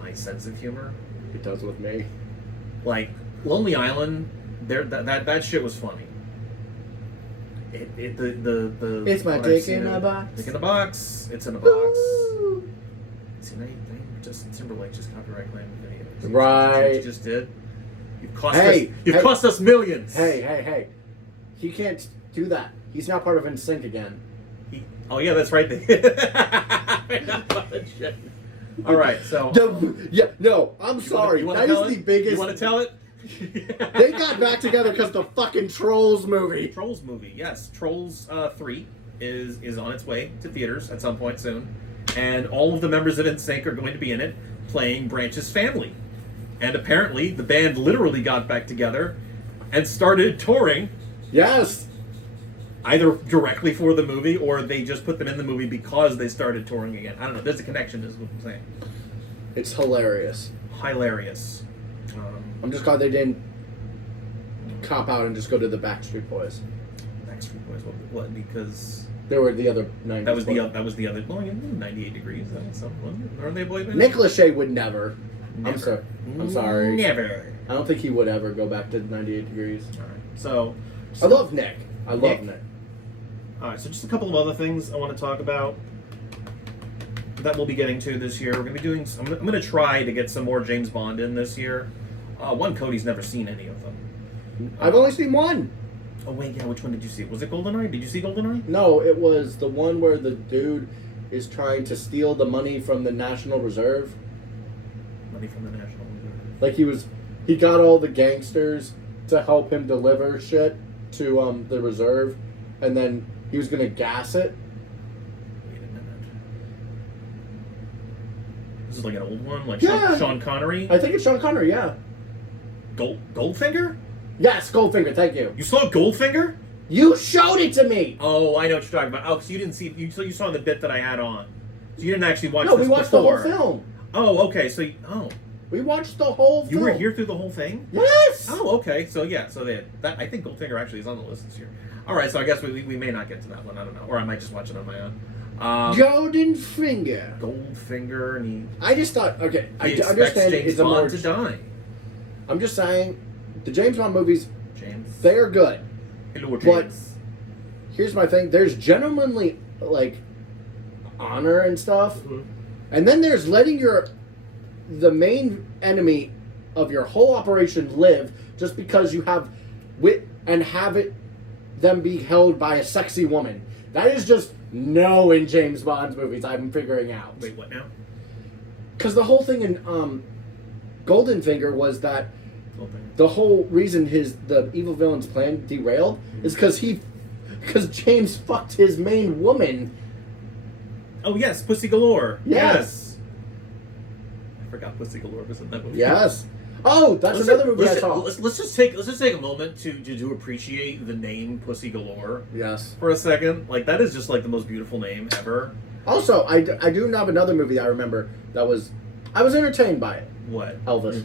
my sense of humor. it does with me. Like Lonely Island, that shit was funny. It's my what I've dick seen in of a it- box. Dick in a box. It's in a box. Ooh. See, they just Timberlake just copyright claimed videos. Right. You just did. Hey, You've hey. cost us millions. Hey. He can't do that. He's now part of NSYNC again. Oh yeah, that's right. Shit. All right, so I'm sorry. You wanna That tell is it? the biggest. You want to tell it? They got back together because the fucking Trolls movie. Trolls movie, yes. Trolls 3 is on its way to theaters at some point soon, and all of the members of NSYNC are going to be in it, playing Branch's family. And apparently, the band literally got back together and started touring, Yes. either directly for the movie or they just put them in the movie because they started touring again. I don't know. There's a connection, is what I'm saying. It's hilarious. Hilarious. I'm just glad they didn't cop out and just go to the Backstreet Boys. Backstreet Boys. What? Because They were the other 90s. that was the other. Well, yeah, 98 Degrees. That was something, wasn't it? Aren't they a boy band? Nick Lachey would never. Never. I'm sorry. Never. I don't think he would ever go back to 98 Degrees. All right. So I love Nick. I love Nick? Nick. All right, so just a couple of other things I want to talk about that we'll be getting to this year. We're going to be doing. I'm going to try to get some more James Bond in this year. One, Cody's never seen any of them. I've only seen one. Oh wait, yeah. Which one did you see? Was it GoldenEye? Did you see GoldenEye? No, it was the one where the dude is trying to steal the money from the National Reserve. Money from the National Reserve. Like he got all the gangsters to help him deliver shit to the reserve, and then he was gonna gas it. Wait a minute. This is like an old one, like Yeah. Sean Connery. I think it's Sean Connery. Yeah. Goldfinger? Yes, Goldfinger. Thank you. You saw Goldfinger? You showed it to me. Oh, I know what you're talking about. Oh, so you didn't see. You saw the bit that I had on. So you didn't actually watch. No, this we watched before. the whole film. Oh, okay. So, We watched the whole film. you were here through the whole thing? Yes. Oh, okay. So yeah, so that I think Goldfinger actually is on the list this year. All right, so I guess we may not get to that one. I don't know, or I might just watch it on my own. Golden Finger. Goldfinger, and I just thought, okay, he I expects understand James it's a Bond more. to die. I'm just saying, the James Bond movies, James, they are good. hello, But James. here's my thing: there's genuinely like honor and stuff, and then there's letting the main enemy of your whole operation live just because you have wit and have them be held by a sexy woman. That is just no in James Bond's movies. I'm figuring out. Wait, what now? Because the whole thing in Goldenfinger was that Goldfinger. the whole reason the evil villain's plan derailed is because James fucked his main woman. Oh yes, Pussy Galore. Yes. I forgot Pussy Galore was in that movie. Yes. Oh, that's another movie I saw. Let's just take a moment to appreciate the name Pussy Galore Yes. for a second. Like that is just like the most beautiful name ever. Also, I do have another movie that I remember that I was entertained by it. What? Elvis.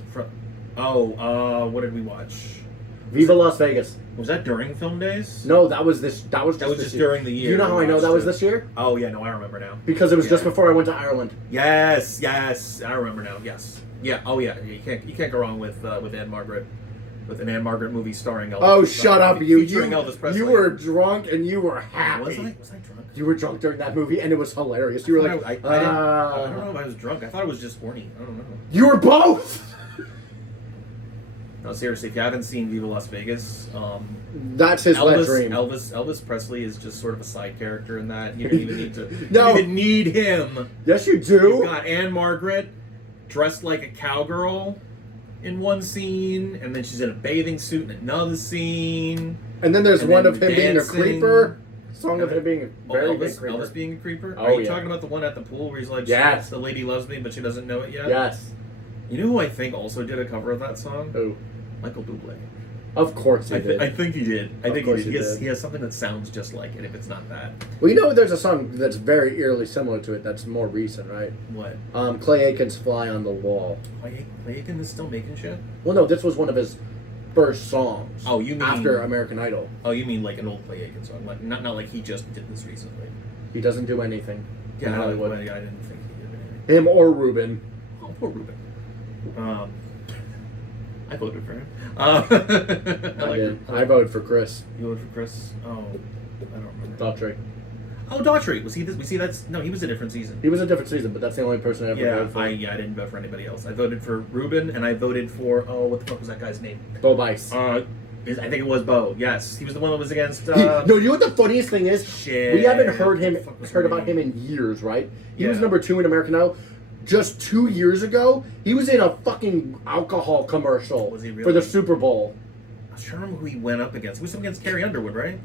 What did we watch? Viva Las Vegas. Was that during film days? No, that was just this year. during the year. You know how I know that was this year? Oh yeah, no, I remember now. Because it was just Yeah. before I went to Ireland. Yes, I remember now. Yes, yeah. Oh yeah, you can't go wrong with Anne Margaret, with an Anne Margaret movie starring Elvis. Oh, shut up, you! Featuring Elvis Presley. You were drunk and you were happy. Was I drunk? You were drunk during that movie, and it was hilarious. You were like, I don't know if I was drunk. I thought I was just horny. I don't know. You were both. No, seriously, if you haven't seen Viva Las Vegas, That's his wet dream. Elvis Presley is just sort of a side character in that. You don't even need to. No. You don't even need him. Yes, you You've do. got Anne Margaret dressed like a cowgirl in one scene, and then she's in a bathing suit in another scene. And then there's And one then of him being a dancing. creeper. Song of him being a very big Elvis, creeper. Elvis being a creeper? Oh, Are you yeah. talking about the one at the pool where he's like, Yes. the lady loves me, but she doesn't know it yet? Yes. You know who I think also did a cover of that song? Who? Michael Bublé. Of course he did. I think he did. I Of think course he he did. did. He has something that sounds just like it, if it's not that. Well, you know, there's a song that's very eerily similar to it that's more recent, right? What? Clay Aiken's Fly on the Wall. Clay Aiken is still making shit? Well, no, this was one of his first songs. Oh, you mean... After American Idol. Oh, you mean like an old Clay Aiken song. Like, not like he just did this recently. He doesn't do anything in Hollywood. I didn't think he did anything. Him or Ruben. Oh, poor Ruben. I voted for him. I did. I voted for Chris You voted for Chris? Oh, I don't remember. Daughtry. Oh, Daughtry. Was he this? No, he was a different season. He was a different season, but that's the only person I ever voted for. I didn't vote for anybody else. I voted for Ruben, and I voted for what the fuck was that guy's name? Bo Bice. I think it was Bo. Yes, he was the one that was against. No, you know what the funniest thing is? Shit. We haven't heard What about him in years, right? He was Yeah. number 2 in American Idol. Just 2 years ago, he was in a fucking alcohol commercial Was he really? for the Super Bowl. I was trying to remember who he went up against. He was up against Carrie Underwood, right?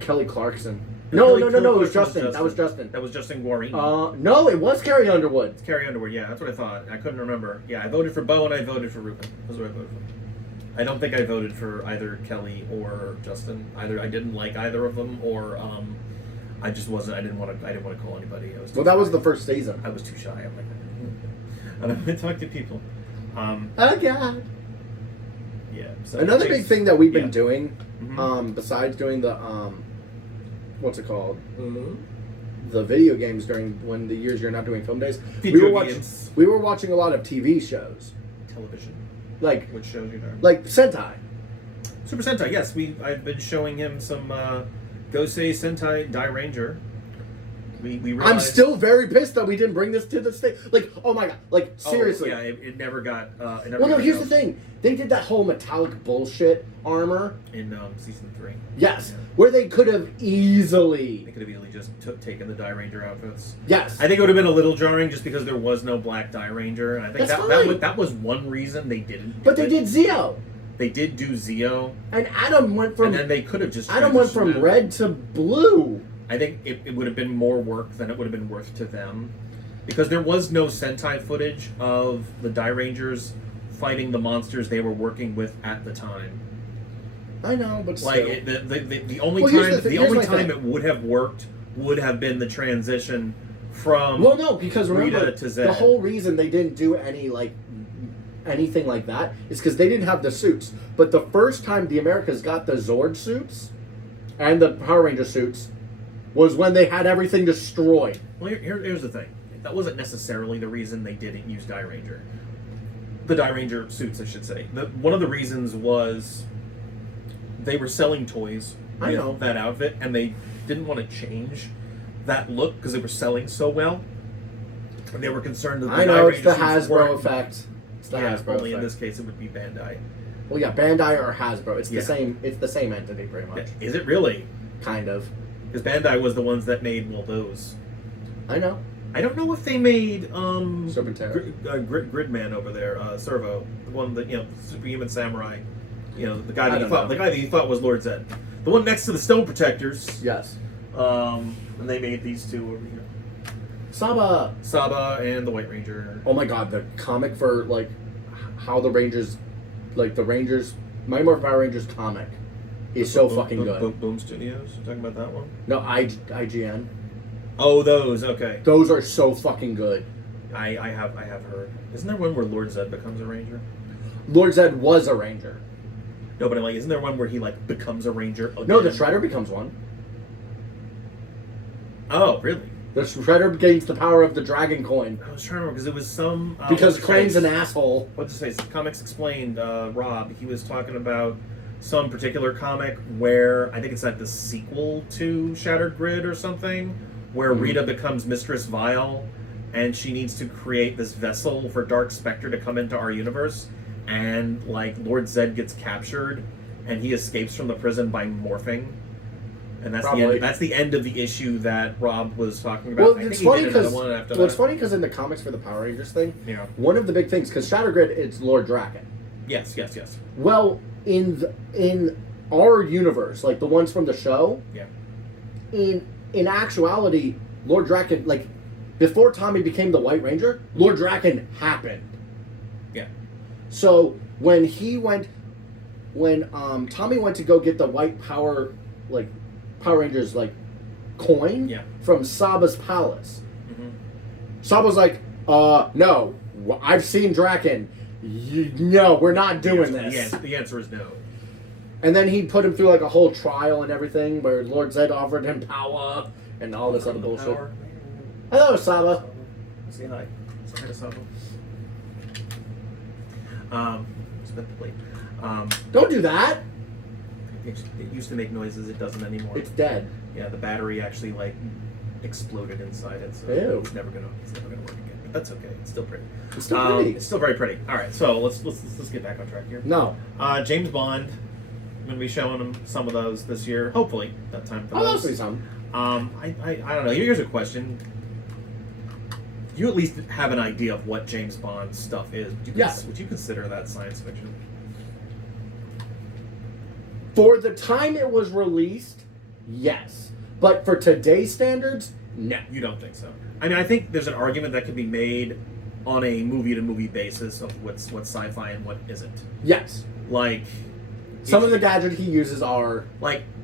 Kelly Clarkson. No, No, Kelly it was Clarkson Justin. That was Justin. That was Justin Guarini. No, it was Carrie Underwood. It's Carrie Underwood. Yeah, that's what I thought. I couldn't remember. Yeah, I voted for Bo and I voted for Ruben. That's what I voted for. I don't think I voted for either Kelly or Justin. Either I didn't like either of them, or I just wasn't. I didn't want to call anybody. I was too Well, that was shy. the first season. I was too shy. I'm like, I don't want to talk to people. Oh, God. Yeah. So Another big thing that we've been Yeah. doing, Mhm. besides doing the, what's it called? The video games during when the years you're not doing film days. Video games. We were watching a lot of TV shows. Television. Like Which shows you there? Sentai. Super Sentai. Yes, I've been showing him some Gosei Sentai Dai Ranger. We realized, I'm still very pissed that we didn't bring this to the state. Like, oh my god, like seriously. Yeah, it never got. It never Well, no. got Here's out the thing: they did that whole metallic bullshit armor. in season 3. Yes, Yeah. where they could have They easily. could have easily just taken the Dai Ranger outfits. Yes, I think it would have been a little jarring just because there was no black Dai Ranger. And I think That's that fine. that was one reason they didn't. but do they it. did Zeo, They did do Zeo, and Adam went from and then they could have just. Adam went transitioned from that. red to blue. I think it would have been more work than it would have been worth to them, because there was no Sentai footage of the Dai Rangers fighting the monsters they were working with at the time. I know, but still. Like the only Well, here's time the thing- the here's only my time thing. it would have worked would have been the transition from Well, no, because remember Rita to Zed. the whole reason they didn't do anything like that is because they didn't have the suits. But the first time the Americas got the Zord suits and the Power Ranger suits was when they had everything destroyed. Well, here's the thing. That wasn't necessarily the reason they didn't use Dai Ranger. The Dai Ranger suits, I should say. One of the reasons was they were selling toys I know. with that outfit, and they didn't want to change that look because they were selling so well. And they were concerned that the I Dai know, it's Ranger the suits Hasbro weren't- effect. It's the Yeah, Hasbro only in effect. this case it would be Bandai. Well, yeah, Bandai or Hasbro. It's Yeah. the same. It's the same entity, pretty much. Is it really? Kind of. Because Bandai was the ones that made those. I know. I don't know if they made Serpentera. Gridman over there, Servo, the one that Superhuman Samurai, the guy I that don't know. the guy that you thought was Lord Zed, the one next to the Stone Protectors. Yes. And they made these two over here, Saba. Saba and the White Ranger. Oh my god, the comic for like how the Rangers, like the Rangers, Mighty Morphin Power Rangers comic is so fucking good. Boom Studios. You talking about that one? No, IGN. Oh, those. Okay. Those are so fucking good. I have heard. Isn't there one where Lord Zed becomes a Ranger? Lord Zed was a Ranger. No, but isn't there one where he becomes a Ranger again? No, the Shredder becomes one. Oh, really? The Shredder gains the power of the Dragon Coin. I was trying to remember because it was some Because what's his Crane's face? an asshole. What's his face? Comics Explained, Rob, he was talking about some particular comic where I think it's like the sequel to Shattered Grid or something, where Rita becomes Mistress Vile and she needs to create this vessel for Dark Spectre to come into our universe, and Lord Zed gets captured and he escapes from the prison by morphing. And that's the end. That's the end of the issue that Rob was talking about. Well, I think it's he funny did another because one after that. it's funny because in the comics for the Power Rangers thing, Yeah. one of the big things because Shattered Grid it's Lord Draken. Yes. Well, in our universe, like the ones from the show, Yeah. in actuality, Lord Draken, like before Tommy became the White Ranger, Lord Draken happened. Yeah. So when Tommy went to go get the White Power Rangers coin Yeah. from Saba's palace, Mm-hmm. Saba's like, no, I've seen Draken. No, we're not doing this. The answer is no. And then he put him through a whole trial and everything where Lord Zed offered him power and all this other bullshit. Power. Hello, Saba. Say hi. Say hi to Saba. Spit the plate. Don't do that. It used to make noises. It doesn't anymore. It's dead. Yeah, the battery actually exploded inside it, so Ew. it's never gonna work again. But that's okay. It's still pretty. It's still pretty. It's still very pretty. All right, so let's get back on track here. No. James Bond. I'm gonna be showing him some of those this year. Hopefully, that time for I'll those. see some. I don't know. Here's a question. You at least have an idea of what James Bond stuff is. Would you consider that science fiction? For the time it was released, yes. But for today's standards, no. You don't think so? I mean, I think there's an argument that could be made on a movie-to-movie basis of what's sci-fi and what isn't. Yes. Some of the gadgets he uses are...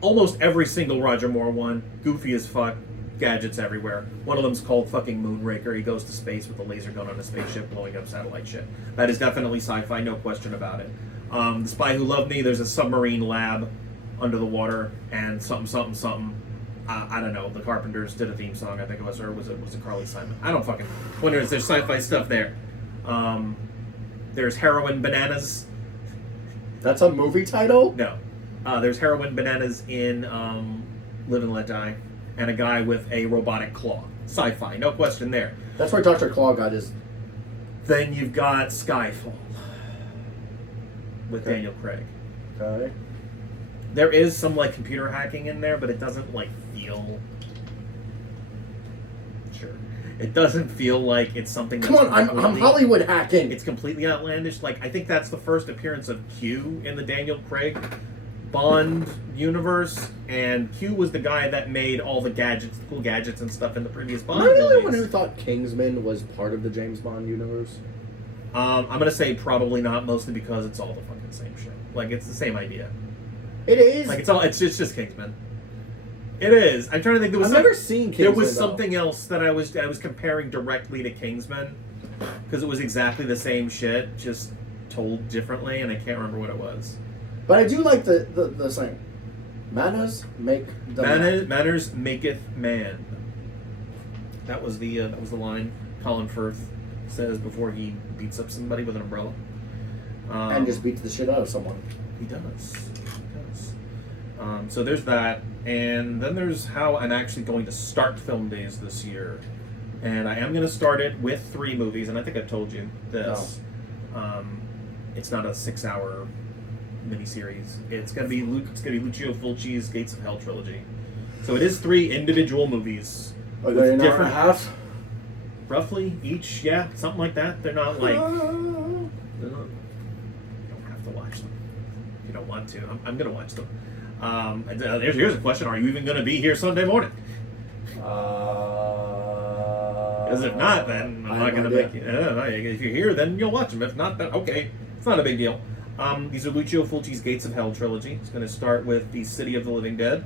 almost every single Roger Moore one, goofy as fuck, gadgets everywhere. One of them's called fucking Moonraker. He goes to space with a laser gun on a spaceship blowing up satellite shit. That is definitely sci-fi, no question about it. The Spy Who Loved Me, there's a submarine lab under the water and something. I don't know. The Carpenters did a theme song, I think it was, or was it Carly Simon? I don't fucking... There's sci-fi stuff there. There's Heroin Bananas. That's a movie title? No. There's Heroin Bananas in Live and Let Die, and a guy with a robotic claw. Sci-fi, no question there. That's where Dr. Claw got his... Then you've got Skyfall with Daniel Craig. Okay. There is some like computer hacking in there, but it doesn't like feel... Sure. It doesn't feel like it's something that's Come on, I'm Hollywood hacking. It's completely outlandish. Like, I think that's the first appearance of Q in the Daniel Craig Bond universe, and Q was the guy that made all the gadgets, the cool gadgets and stuff in the previous Bond Am I the only movies. one who thought Kingsman was part of the James Bond universe? I'm gonna say probably not, mostly because it's all the fucking same shit. Like, it's the same idea. It is. Like, it's just Kingsman. It is. I'm trying to think. There was I've never seen Kingsman. There was though. something else that I was comparing directly to Kingsman, because it was exactly the same shit, just told differently, and I can't remember what it was. But I do like the saying, "Manners make the man." Manners maketh man. That was the line Colin Firth says before he beats up somebody with an umbrella. And just beats the shit out of someone. He does. So there's that, and then there's how I'm actually going to start film days this year, and I am going to start it with 3 movies, and I think I've told you this. No. It's not a 6-hour miniseries. It's gonna be Lucio Fulci's Gates of Hell trilogy. So it is 3 individual movies. Are they an hour and a half? Roughly each, yeah, something like that. They're not like you don't have to watch them if you don't want to. I'm gonna watch them. Here's a question: are you even gonna be here Sunday morning? Because if not, then I'm not gonna make you. If you're here, then you'll watch them. If not, then okay, it's not a big deal. These are Lucio Fulci's Gates of Hell trilogy. It's going to start with the City of the Living Dead,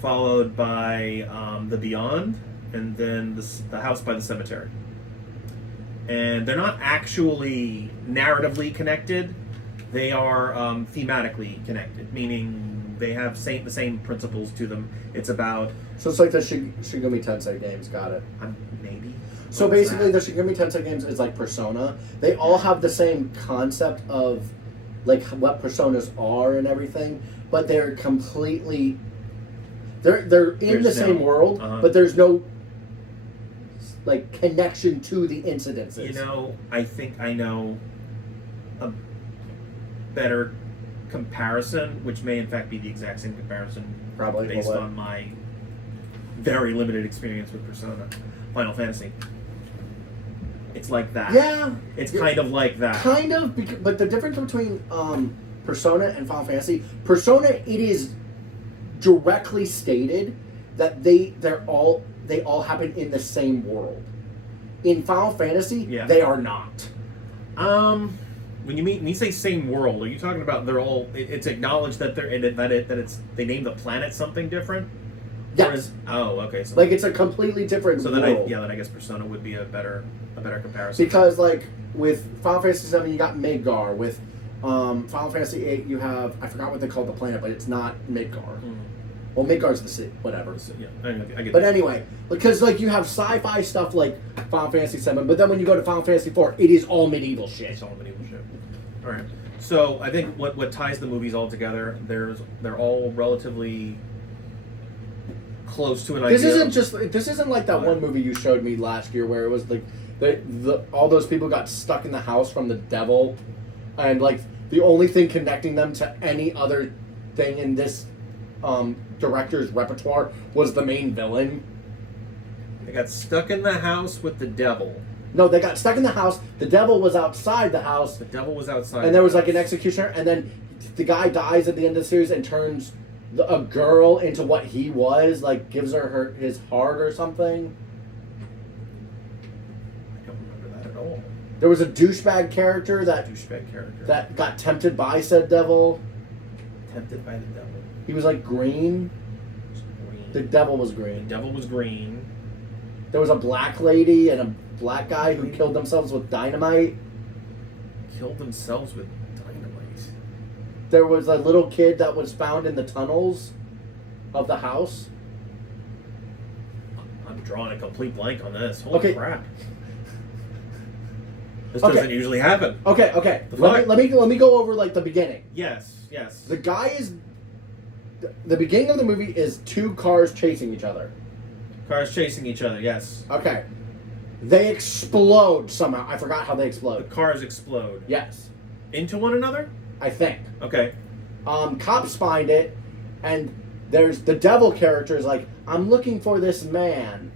followed by The Beyond, and then the House by the Cemetery. And they're not actually narratively connected. They are thematically connected, meaning they have the same principles to them. It's about... So it's like the Shigumi Tensei games, got it. Maybe. So basically the Shigumi Tensei games is like Persona. They all have the same concept of like what personas are and everything, but they're completely they're in the same world, but there's no like connection to the incidences. You know, I think I know a better comparison, which may in fact be the exact same comparison, probably based on my very limited experience with Persona. Final Fantasy. It's like that. Yeah. It's kind of like that. Kind of, but the difference between Persona and Final Fantasy, Persona, it is directly stated that they all happen in the same world. In Final Fantasy, they are not. When you say same world, are you talking about they're all? It's acknowledged that they're in it, they named the planet something different. Yes. Okay. So like it's a completely different world. Then I guess Persona would be a better comparison. Because like with Final Fantasy VII, you got Midgar. With Final Fantasy VIII, you have, I forgot what they call the planet, but it's not Midgar. Well, Midgar's the city, whatever. Yeah, I get but that. anyway, because like you have sci-fi stuff like Final Fantasy VII, but then when you go to Final Fantasy IV, it is all medieval shit. It's all medieval shit. All right. So I think what ties the movies all together, they're all relatively close to an idea. This isn't like that one movie you showed me last year where it was like all those people got stuck in the house from the devil, and like the only thing connecting them to any other thing in this director's repertoire was the main villain. They got stuck in the house with the devil. No, they got stuck in the house. The devil was outside the house. The devil was outside. And there was like an executioner, and then the guy dies at the end of the series and turns a girl into what he was, like gives her his heart or something. I don't remember that at all. There was a douchebag character that got tempted by said devil. Tempted by the devil. He was like green. The devil was green. The devil was green. There was a black lady and a black guy who killed themselves with dynamite. Killed themselves with dynamite. There was a little kid that was found in the tunnels of the house. I'm drawing a complete blank on this. Holy crap. This Okay. doesn't usually happen. Okay. Let me go over like the beginning. Yes. The guy is The beginning of the movie is two cars chasing each other. Cars chasing each other, yes. Okay. They explode somehow. I forgot how they The explode. cars explode. Yes. Into one another? I think. Okay. Cops find it, and there's the devil character is like, I'm looking for this man.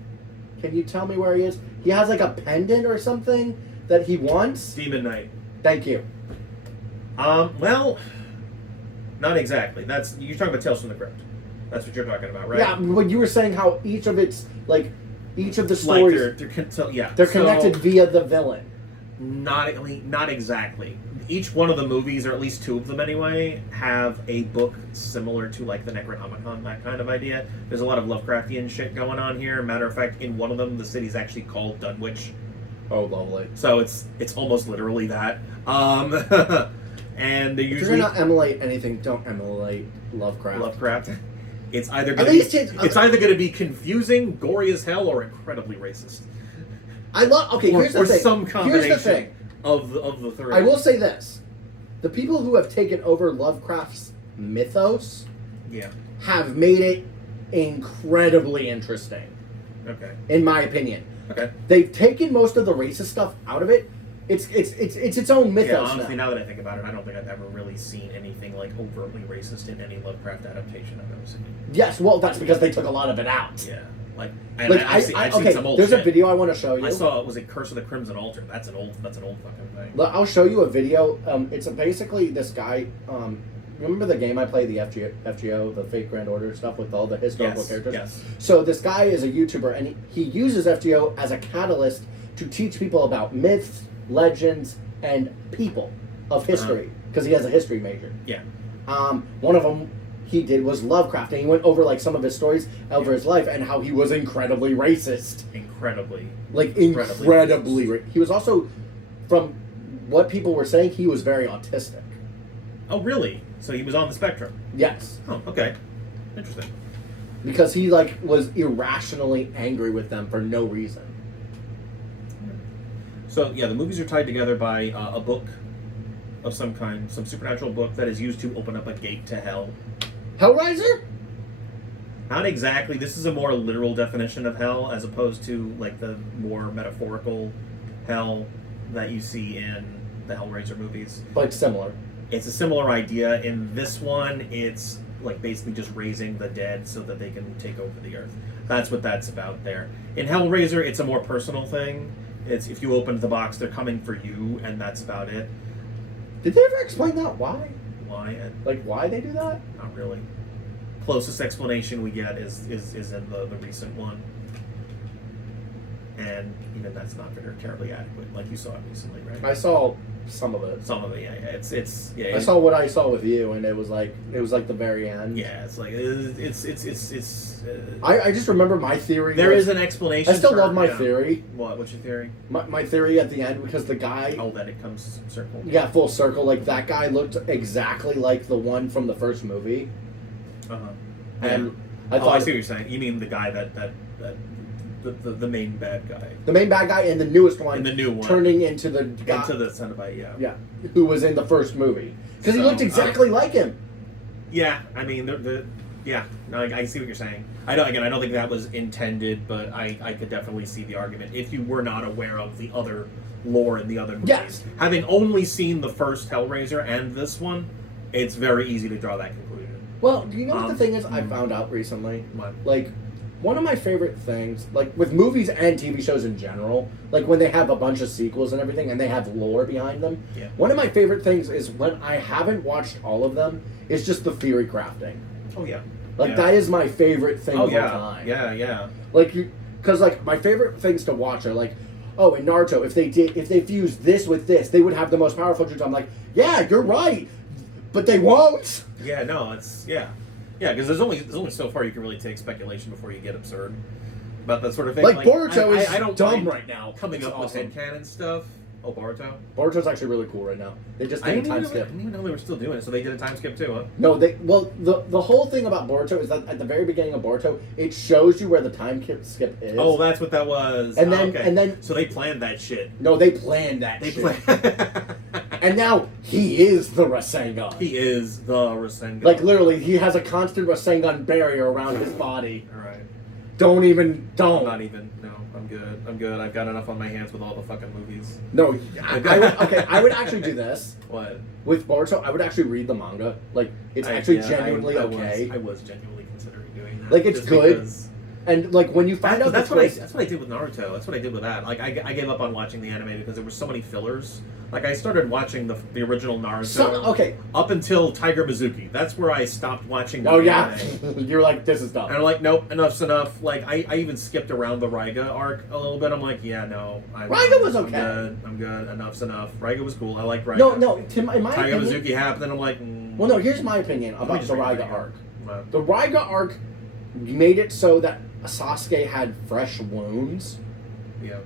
Can you tell me where he is? He has like a pendant or something that he wants. Demon Knight. Thank you. Well, not exactly. You're talking about Tales from the Crypt. That's what you're talking about, right? Yeah, but you were saying how each of its each of the Like stories they're connected via the villain. Not exactly. Each one of the movies, or at least two of them anyway, have a book similar to like the Necronomicon, that kind of idea. There's a lot of Lovecraftian shit going on here. Matter of fact, in one of them, the city's actually called Dunwich. Oh, lovely. So it's almost literally that. And they If usually you're gonna emulate anything, don't emulate Lovecraft. It's either At gonna least be, it's either going to be confusing, gory as hell, or incredibly racist. I love. Okay, here's the Or thing. some combination Here's the thing. of the three. I will say this: the people who have taken over Lovecraft's mythos Yeah. have made it incredibly interesting, Okay. in my opinion. Okay. They've taken most of the racist stuff out of it. It's its own mythos. Yeah, honestly, now. now that I think about it, I don't think I've ever really seen anything like overtly racist in any Lovecraft adaptation I've ever seen. Yes, well, that's because they took a lot of it out. Yeah, Like I've seen some old there's shit. a video I want to show you. I saw, was it Curse of the Crimson Altar? That's an old fucking thing. I'll show you a video. It's basically this guy. Remember the game I played, the FGO, the Fate Grand Order stuff with all the historical characters? Yes. So this guy is a YouTuber, and he uses FGO as a catalyst to teach people about myths, legends, and people of history, because he has a history major. Yeah. One of them he did was Lovecraft, and he went over like some of his stories over his life and how he was incredibly racist. Incredibly. He was also, from what people were saying, he was very autistic. Oh, really? So he was on the spectrum? Yes. Oh, okay. Interesting. Because he was irrationally angry with them for no reason. So, yeah, the movies are tied together by a book of some kind, some supernatural book that is used to open up a gate to hell. Hellraiser? Not exactly. This is a more literal definition of hell as opposed to, like, the more metaphorical hell that you see in the Hellraiser movies. Like, similar. It's a similar idea. In this one, it's, like, basically just raising the dead so that they can take over the earth. That's what that's about there. In Hellraiser, it's a more personal thing. It's if you open the box, they're coming for you, and that's about it. Did they ever explain that? Why? Why? Why they do that? Not really. Closest explanation we get is in the recent one. And even that's not very terribly adequate, like you saw it recently, right? I saw some of it. Some of it, yeah. I saw what I saw with you, and it was like the very end. Yeah, it's like it's. I just remember my theory. There is an explanation. I still love my theory. What's your theory? My theory at the end, because the guy. Oh, that it comes circle. Yeah, full circle. Like that guy looked exactly like the one from the first movie. Uh huh. And I see what you're saying. You mean the guy that the main bad guy. The main bad guy in the newest one. In the new one. Turning into the guy. Into the Cenobite, yeah. Yeah. Who was in the first movie. Because he looked exactly like him. Yeah, I mean, yeah, I see what you're saying. I don't think that was intended, but I could definitely see the argument. If you were not aware of the other lore in the other movies. Yes. Having only seen the first Hellraiser and this one, it's very easy to draw that conclusion. Well, do you know what the thing is I found out recently? What? Like, one of my favorite things, like with movies and TV shows in general, like when they have a bunch of sequels and everything and they have lore behind them, yeah. One of my favorite things is when I haven't watched all of them, is just the theory crafting. Oh, yeah. Like, that is my favorite thing of all time. Yeah. Like, because, like, my favorite things to watch are, like, oh, in Naruto, if they fused this with this, they would have the most powerful jutsu. I'm like, yeah, you're right, but they won't. Yeah, no, it's, yeah. Yeah, because there's only so far you can really take speculation before you get absurd about that sort of thing. Like Boruto I don't is dumb mind right now. Coming up awesome. with headcanon stuff. Oh, Boruto? Boruto's actually really cool right now. They just did a time skip. I didn't even know they were still doing it, so they did a time skip too, huh? No, the whole thing about Boruto is that at the very beginning of Boruto, it shows you where the time skip is. Oh, that's what that was. And then so they planned that shit. No, they planned that shit. And now he is the Rasengan. He is the Rasengan. Like, literally, he has a constant Rasengan barrier around his body. Alright. Don't. I'm not even. No, I'm good. I'm good. I've got enough on my hands with all the fucking movies. No, I would actually do this. What? With Boruto, I would actually read the manga. Like, it's actually genuinely okay. I was genuinely considering doing that. Like, it's good. Because And, like, when you find out that's what I did with Naruto. That's what I did with that. Like, I gave up on watching the anime because there were so many fillers. Like, I started watching the original Naruto up until Tiger Mizuki. That's where I stopped watching the anime. You're like, this is dumb. And I'm like, nope, enough's enough. Like, I even skipped around the Raiga arc a little bit. I'm like, yeah, no. Raiga was okay. I'm good. Enough's enough. Raiga was cool. I like Raiga. No, in my Tiger opinion... Mizuki happened, and I'm like... Well, no, here's my opinion about the Raiga arc. Wow. The Raiga arc made it so that Sasuke had fresh wounds. Yeah.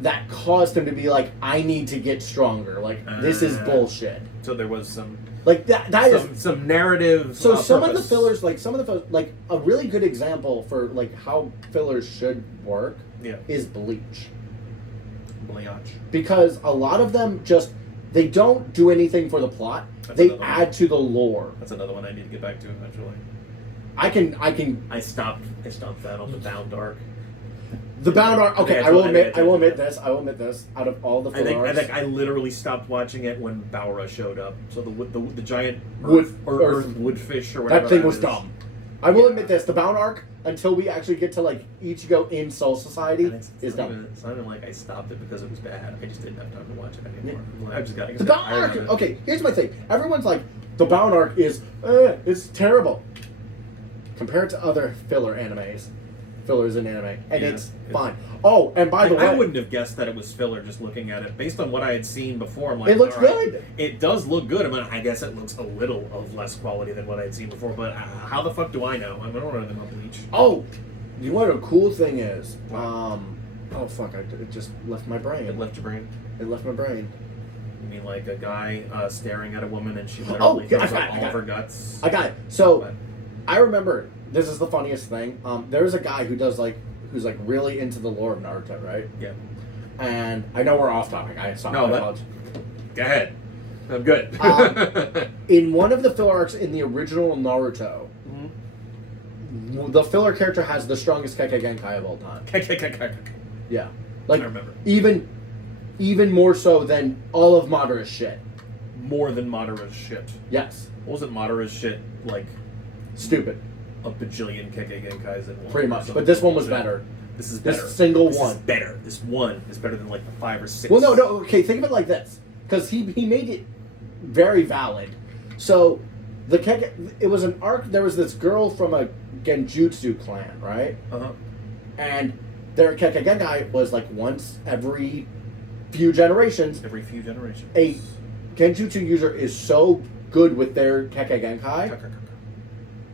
That caused him to be like, I need to get stronger. Like, this is bullshit. So there was some... Like, some narrative... So some of the fillers, like, a really good example for, like, how fillers should work is Bleach. Bleach. Because a lot of them just... They don't do anything for the plot. They add to the lore. That's another one I need to get back to eventually. I stopped that on the Bound arc. The Bound arc. Okay, I will admit this. Out of all the filler arcs, I think I literally stopped watching it when Baaaack showed up. So the giant earth woodfish or whatever. That thing was dumb. I will admit this. The Bound arc, until we actually get to like Ichigo in Soul Society, is dumb. It's not even like I stopped it because it was bad. I just didn't have time to watch it anymore. Yeah. I just got the Bound arc. Okay, here's my thing. Everyone's like, the Bound arc is it's terrible compared to other fillers in anime, and it's fine. Oh, and by the way, I wouldn't have guessed that it was filler just looking at it. Based on what I had seen before, I'm like, it looks good. It does look good. I mean, I guess it looks a little of less quality than what I had seen before, but how the fuck do I know? I don't know anything about Bleach. Oh, you know what a cool thing is? Oh fuck! It just left my brain. It left your brain? It left my brain. You mean like a guy staring at a woman and she literally throws out all of her guts? I got it. So, I remember, this is the funniest thing. There's a guy who's really into the lore of Naruto, right? Yeah. And I know we're off topic. Go ahead. I'm good. In one of the filler arcs in the original Naruto, the filler character has the strongest Kekkei Genkai of all time. Yeah. Like, I remember. Even more so than all of Madara's shit. More than Madara's shit. Yes. Wasn't Madara's shit like stupid? A bajillion Kekkei Genkais in one. Pretty much. But this one was better. This is better. This single one. This is better. This one is better than like the 5 or 6. Well, no. Okay, think of it like this, because he made it very valid. So the Kekkei, it was an arc. There was this girl from a Genjutsu clan, right? And their Kekkei Genkai was like once every few generations. Every few generations. A Genjutsu user is so good with their Kekkei Genkai,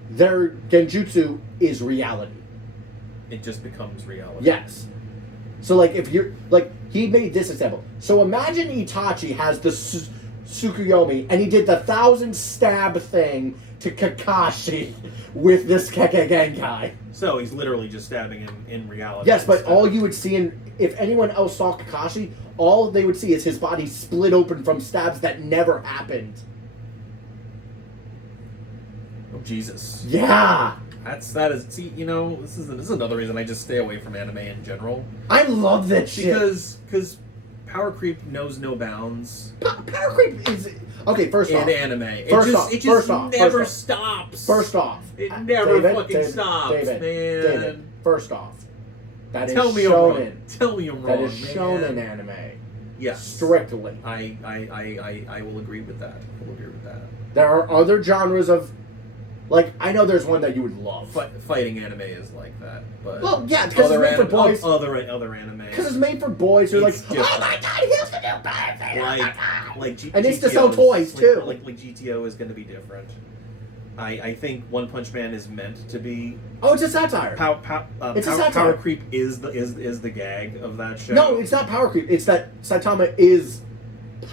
their Genjutsu is reality. It just becomes reality. Yes. So, like, if you're... Like, he made this example. So, imagine Itachi has the Tsukuyomi, and he did the 1,000 stab thing to Kakashi with this Kekkei Genkai. So, he's literally just stabbing him in reality. Yes, but all you would see if anyone else saw Kakashi, all they would see is his body split open from stabs that never happened. Oh, Jesus. Yeah! See, you know, this is another reason I just stay away from anime in general. I love that shit. Because power creep knows no bounds. Power creep is... Okay, first off. In anime. It just never stops. First off. It never fucking stops, man. David, first off. That Tell is me shonen. Tell me I'm wrong, That is shonen anime. Yes. Strictly. I will agree with that. There are other genres of... Like, I know there's one that you would love. Fighting anime is like that, but... Well, yeah, because it's made for boys. Other anime. Because it's made for boys who are like, different. oh my god, he has to do perfect! And it's to sell toys, too. Like GTO is going to be different. I think One Punch Man is meant to be... Oh, it's a satire. It's a satire. Power creep is the gag of that show. No, it's not power creep. It's that Saitama is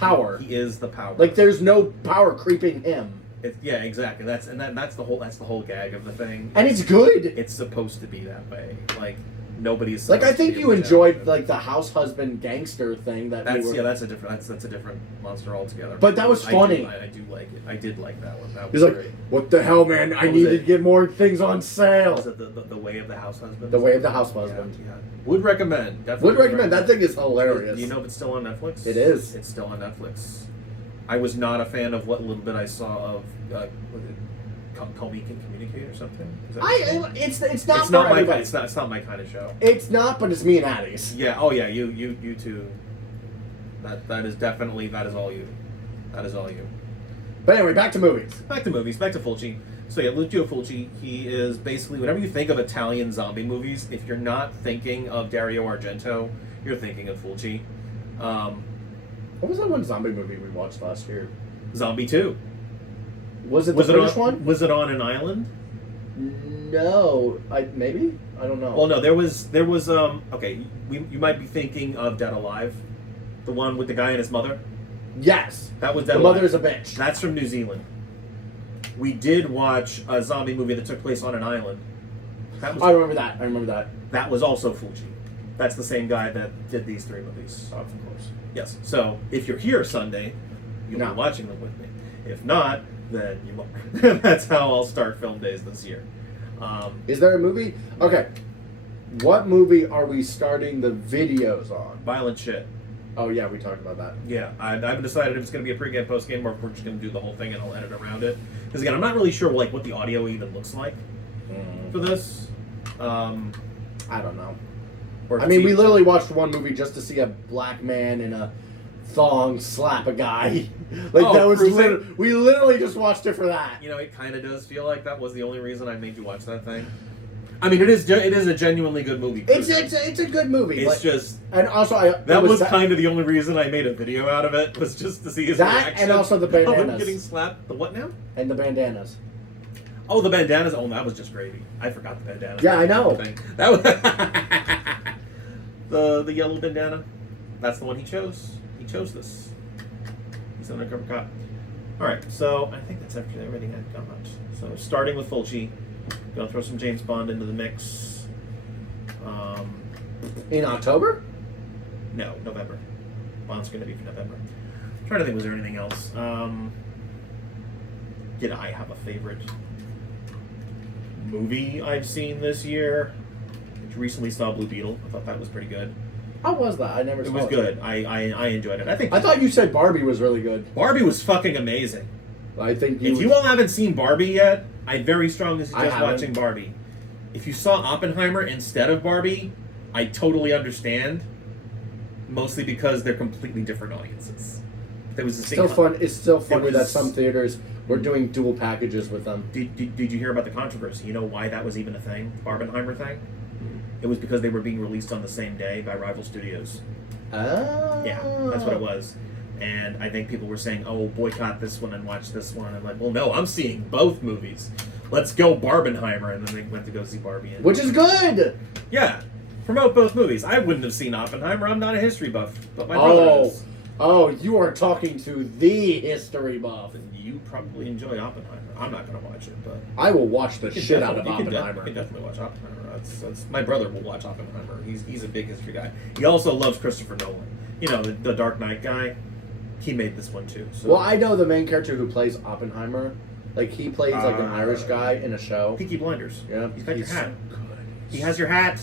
power. He is the power. Like, there's no power creeping him. Yeah, exactly. That's the whole gag of the thing. And it's good. It's supposed to be that way. Like Nobody's Like, I supposed to think be you able to enjoyed challenge like the house husband gangster thing that that's we were. yeah, that's a different monster altogether. But that was funny. I do like it. I did like that one. That He's was like, great. "What the hell, man? I was need to it? get more things on sale." Was it the way of the house husband? The Way of the House Husband. Yeah. Would recommend. Definitely Would recommend. That thing is hilarious. Do you know if it's still on Netflix? It is. It's still on Netflix. I was not a fan of what little bit I saw of. Was it Call Me Can Communicate or something? Is that It's not it's for not my everybody. it's not my kind of show. It's not, but it's me and Addie's. Yeah. Oh yeah. You two. That is definitely that is all you. That is all you. But anyway, back to movies. Back to movies. Back to Fulci. So yeah, Lucio Fulci. He is basically whenever you think of Italian zombie movies, if you're not thinking of Dario Argento, you're thinking of Fulci. What was that one zombie movie we watched last year? Zombie 2. Was it the British one? Was it on an island? No, maybe I don't know. Well, no, there was okay. You might be thinking of Dead Alive, the one with the guy and his mother. Yes, That was Dead the Alive. mother is a bitch. That's from New Zealand. We did watch a zombie movie that took place on an island. That I was, remember that. I remember that. that was also Fulci. That's the same guy that did these 3 movies. Of course. Yes. So if you're here Sunday, you'll No. be watching them with me. If not, then you won't. That's how I'll start film days this year. Is there a movie? Okay. What movie are we starting the videos on? Violent shit. Oh yeah, we talked about that. Yeah, I haven't decided if it's going to be a pregame, postgame, or if we're just going to do the whole thing and I'll edit around it. Because again, I'm not really sure like what the audio even looks like for this. I don't know. Or I mean, we literally watched one movie just to see a black man in a thong slap a guy. Like Oh, that was cruising? we literally just watched it for that. You know, it kind of does feel like that was the only reason I made you watch that thing. I mean, it is a genuinely good movie. It's a good movie. It's like, just and also that was kind of the only reason I made a video out of it was just to see his that reaction. and also the of him bandanas getting slapped. The what now? and the bandanas. Oh, the bandanas. Oh, that was just gravy. I forgot the bandanas. Yeah, I know. That was the yellow bandana. That's the one he chose. He chose this. He's an undercover cop. All right, so I think that's actually everything I've got. So starting with Fulci, gonna throw some James Bond into the mix. In October? No, November. Bond's gonna be for November. I'm trying to think, was there anything else? Did I have a favorite movie I've seen this year? I recently saw Blue Beetle. I thought that was pretty good. How was that? I never saw it. It was good. I enjoyed it. I thought you said Barbie was really good. Barbie was fucking amazing. I think If you all haven't seen Barbie yet, I very strongly I suggest haven't. watching Barbie. If you saw Oppenheimer instead of Barbie, I totally understand. Mostly because they're completely different audiences. There was a still fun. It's still funny that was- some theaters were doing dual packages with them. Did you hear about the controversy? You know why that was even a thing? The Barbenheimer thing? It was because they were being released on the same day by rival studios. Oh. Yeah, that's what it was. And I think people were saying, oh, boycott this one and watch this one. I'm like, well, no, I'm seeing both movies. Let's go Barbenheimer. And then they went to go see Barbie. And Which is good! yeah, promote both movies. I wouldn't have seen Oppenheimer. I'm not a history buff, but my brother is. Oh, you are talking to the history buff. You probably enjoy Oppenheimer. I'm not going to watch it, but I will watch the you can shit out of you Oppenheimer. can definitely watch Oppenheimer. That's my brother will watch Oppenheimer. He's a big history guy. He also loves Christopher Nolan. You know, the Dark Knight guy. He made this one too. So. Well, I know the main character who plays Oppenheimer. Like, he plays like an Irish guy in a show. Peaky Blinders. Yeah, He's got your hat. so good. He has your hat.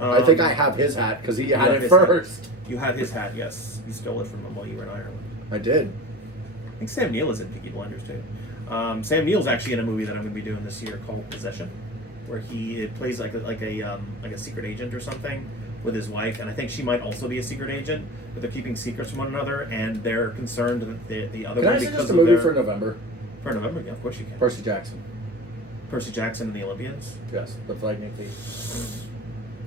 I think I have his hat because he had have it his first. You had his hat, yes. You stole it from him while you were in Ireland. I did. I think Sam Neill is in Peaky Blinders too. Sam Neill's actually in a movie that I'm going to be doing this year called Possession, where he plays like a secret agent or something with his wife, and I think she might also be a secret agent, but they're keeping secrets from one another, and they're concerned that the other Can one I because suggest a of movie their, for November? for November. Yeah, of course you can. Percy Jackson. Percy Jackson and the Olympians Yes, the Lightning Thief.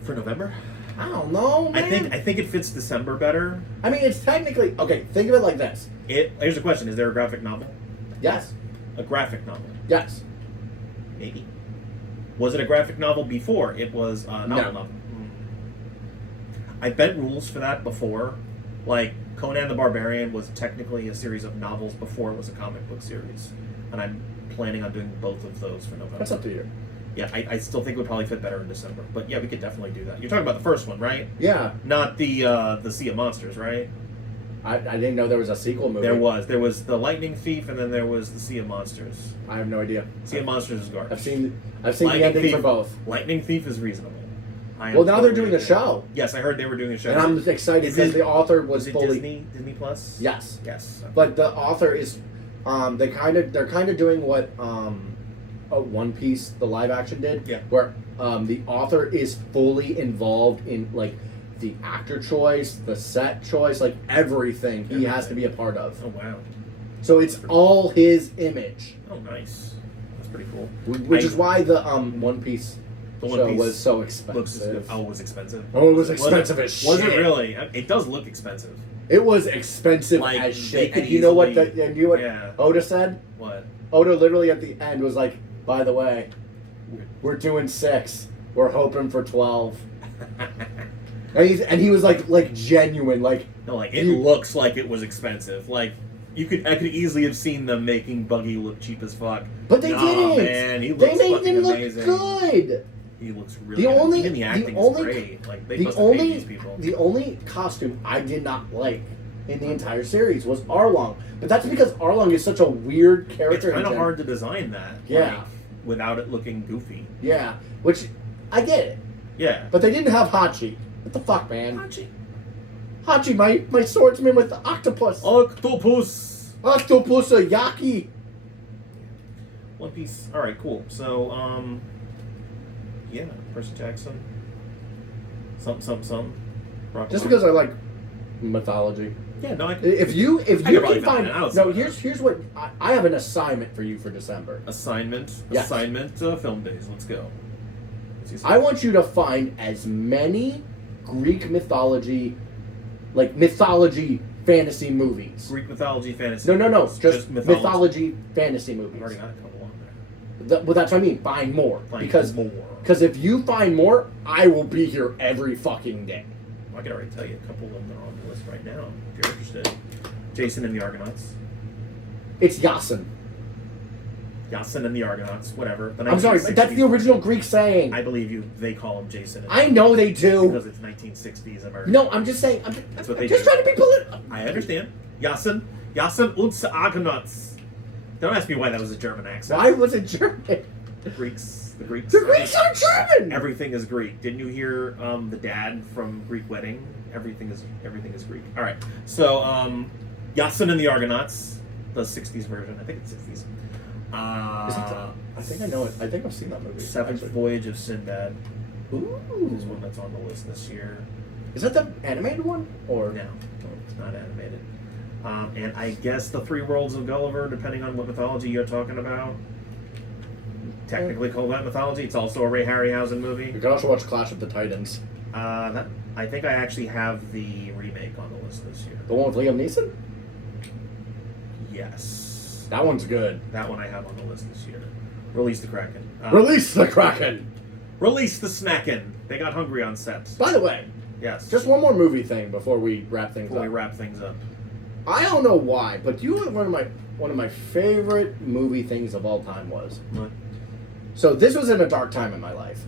for November. I don't know, man. I think it fits December better. I mean, it's technically okay. Think of it like this. Here's a question: is there a graphic novel? Yes. A graphic novel? Yes. Maybe. Was it a graphic novel before it was a novel? No. Novel? I bet rules for that before. Like Conan the Barbarian was technically a series of novels before it was a comic book series, and I'm planning on doing both of those for November. That's up to you. Yeah, I still think it would probably fit better in December. But yeah, we could definitely do that. You're talking about the first one, right? Yeah. Not the Sea of Monsters, right? I didn't know there was a sequel movie. There was the Lightning Thief, and then there was the Sea of Monsters. I have no idea. Sea of Monsters is garbage. I've seen Lightning the ending Thief, for both. Lightning Thief is reasonable. Well, now they're doing a show. Yes, I heard they were doing a show. And I'm excited because the author was fully Disney Plus. Yes. Yes. Okay. But the author is, they're kind of doing what One Piece the live action did. Yeah. Where the author is fully involved in like the actor choice, the set choice, like everything he has to be a part of. Oh wow. So it's all his image. Oh nice. That's pretty cool. Which is why the One Piece. The One show Piece was so expensive. it was expensive. Oh, it was expensive as shit. Was it really? It does look expensive. It was expensive Like, as they shit. could And you know what? easily- You knew what Yeah. Oda said? What? Oda literally at the end was like, "By the way, we're doing 6. We're hoping for 12." And he was like genuine, like No, like it looks like it was expensive. Like I could easily have seen them making Buggy look cheap as fuck. But they didn't. Man, he They looks made fucking him look amazing. good. He looks really The good. only- Even the the acting only- is great. Like they The must have paid only these people. the only costume I did not like in the entire series was Arlong. But that's because Arlong is such a weird It's character. kind of engine. hard to design that. Yeah. Like, without it looking goofy. Yeah, which I get it. Yeah. But they didn't have Hachi. What the fuck, man? Hachi. Hachi, my swordsman with the octopus. Octopus. Octopus Yaki. One Piece. All right, cool. So, yeah, Percy Jackson. Some. Just because I like mythology. Yeah, no, I If you could can probably find find it. no, here's what I have an assignment for you for December. Assignment. Yes. Assignment. Film days. Let's go. I want you to find as many Greek mythology, like mythology fantasy movies. Greek mythology, fantasy. No, just mythology. mythology fantasy movies. I've already got a couple on there. Well, that's what I mean. Find more Find because if you find more, I will be here every fucking day. I can already tell you a couple of them that are on the list right now, if you're interested. Jason and the Argonauts. It's Yasin. Yasin and the Argonauts, whatever. The I'm sorry, but that's the 1960s. original Greek saying. I believe you. They call him Jason. I know they do. Because it's 1960s America. No, I'm just saying. That's what I'm they just do. trying to be political. I understand. Yasin und the Argonauts. Don't ask me why that was a German accent. Why was it German? The Greeks. The Greeks are German. Everything is Greek. Didn't you hear the dad from Greek Wedding? Everything is Greek. All right. So Yasin and the Argonauts, the 60s version. I think it's 60s. I think I know it. I think I've seen that movie. Seventh actually. Voyage of Sinbad Ooh. is one that's on the list this year. Is that the animated one? Or No, it's not animated. And I guess the Three Worlds of Gulliver, depending on what mythology you're talking about. Technically call that mythology. It's also a Ray Harryhausen movie. You can also watch Clash of the Titans. I think I actually have the remake on the list this year. The one with Liam Neeson? Yes. That one's good. That one I have on the list this year. Release the Kraken. Release the Kraken! Release the Snacken. They got hungry on set. By the way, Yes. just one more movie thing before we wrap things before up. we wrap things up. I don't know why, but you know what one of my favorite movie things of all time was? What? So this was in a dark time in my life.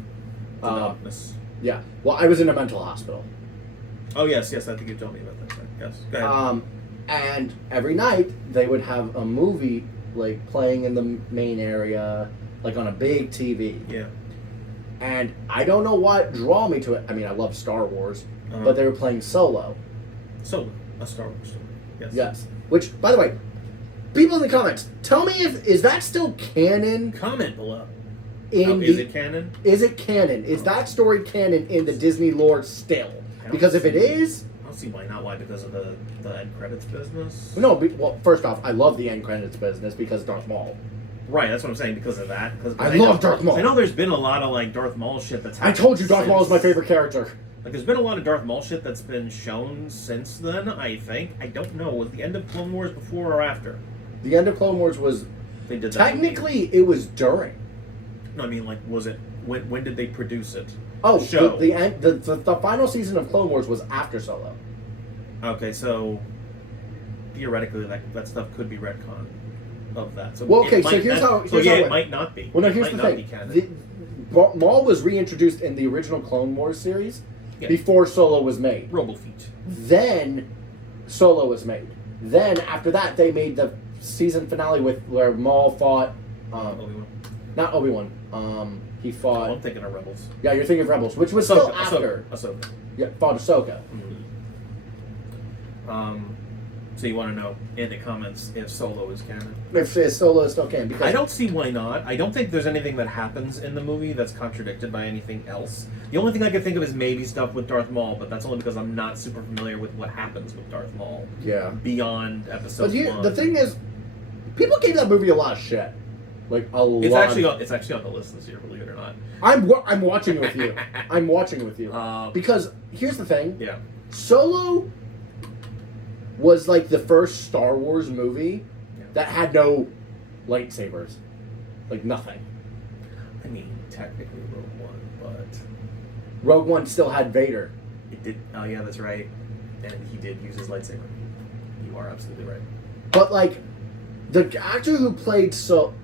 The darkness. Yeah. Well, I was in a mental hospital. Oh yes, I think you told me about that. Yes. Go ahead. And every night they would have a movie like playing in the main area, like on a big TV. Yeah. And I don't know what drew me to it. I mean, I love Star Wars, Uh-huh. but they were playing Solo. Solo, a Star Wars story. Yes. Yes. Which, by the way, people in the comments, tell me is that still canon? Comment below. In Is it canon? Is it canon? Is that story canon in the Disney lore still? Because if it is, I don't see why not. Why? Because of the end credits business? no. Well, first off, I love the end credits business because Darth Maul. Right, that's what I'm saying. Because of that. Because I love Darth Maul. I know there's been a lot of like Darth Maul shit that's I happened. told you Darth Maul is my since- favorite character. Like, there's been a lot of Darth Maul shit that's been shown since then. I think. I don't know. Was the end of Clone Wars before or after The end of Clone Wars was they did that? technically it was during. No, I mean, like, was it? When did they produce it? Oh, Show. the final season of Clone Wars was after Solo. Okay, so theoretically, that stuff could be retcon of that. So Well, okay, it so might here's not- how- So here's yeah, how it it- might not be. Well, no, It here's might the not thing. be canon. Maul was reintroduced in the original Clone Wars series Yeah. before Solo was made. Robofeet. Then Solo was made. Then after that, they made the season finale with where Maul fought. Obi-Wan. Not Obi-Wan. He Oh, fought. I'm thinking of Rebels. Yeah, you're thinking of Rebels, which was still after. Ahsoka. Yeah, fought Ahsoka. So you want to know in the comments if Solo is canon? If Solo is still canon, because I don't see why not. I don't think there's anything that happens in the movie that's contradicted by anything else. The only thing I can think of is maybe stuff with Darth Maul, but that's only because I'm not super familiar with what happens with Darth Maul. Yeah. Beyond episode But 1. the thing is, people gave that movie a lot of shit. Like a lot. It's actually on the list this year, believe it or not. I'm watching with you. I'm watching with you because here's the thing. Yeah. Solo was like the first Star Wars movie that had no lightsabers, like nothing. I mean, technically Rogue One, but Rogue One still had Vader. it did. Oh yeah, that's right. And he did use his lightsaber. You are absolutely right. But like, the actor who played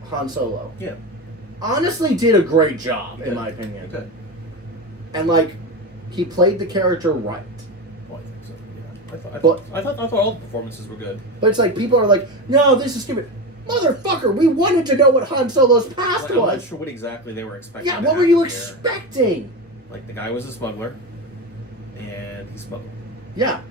Han Solo, Yeah. honestly did a great job He in did. my opinion. He did. And like, he played the character right. Well, I think so. Yeah. But- I thought all the performances were good. But it's like people are like, no, this is stupid. Motherfucker, we wanted to know what Han Solo's past Like, I'm not was. sure what exactly they were expecting. Yeah, to what were you happen here. expecting? Like, the guy was a smuggler, and he smuggled. Yeah.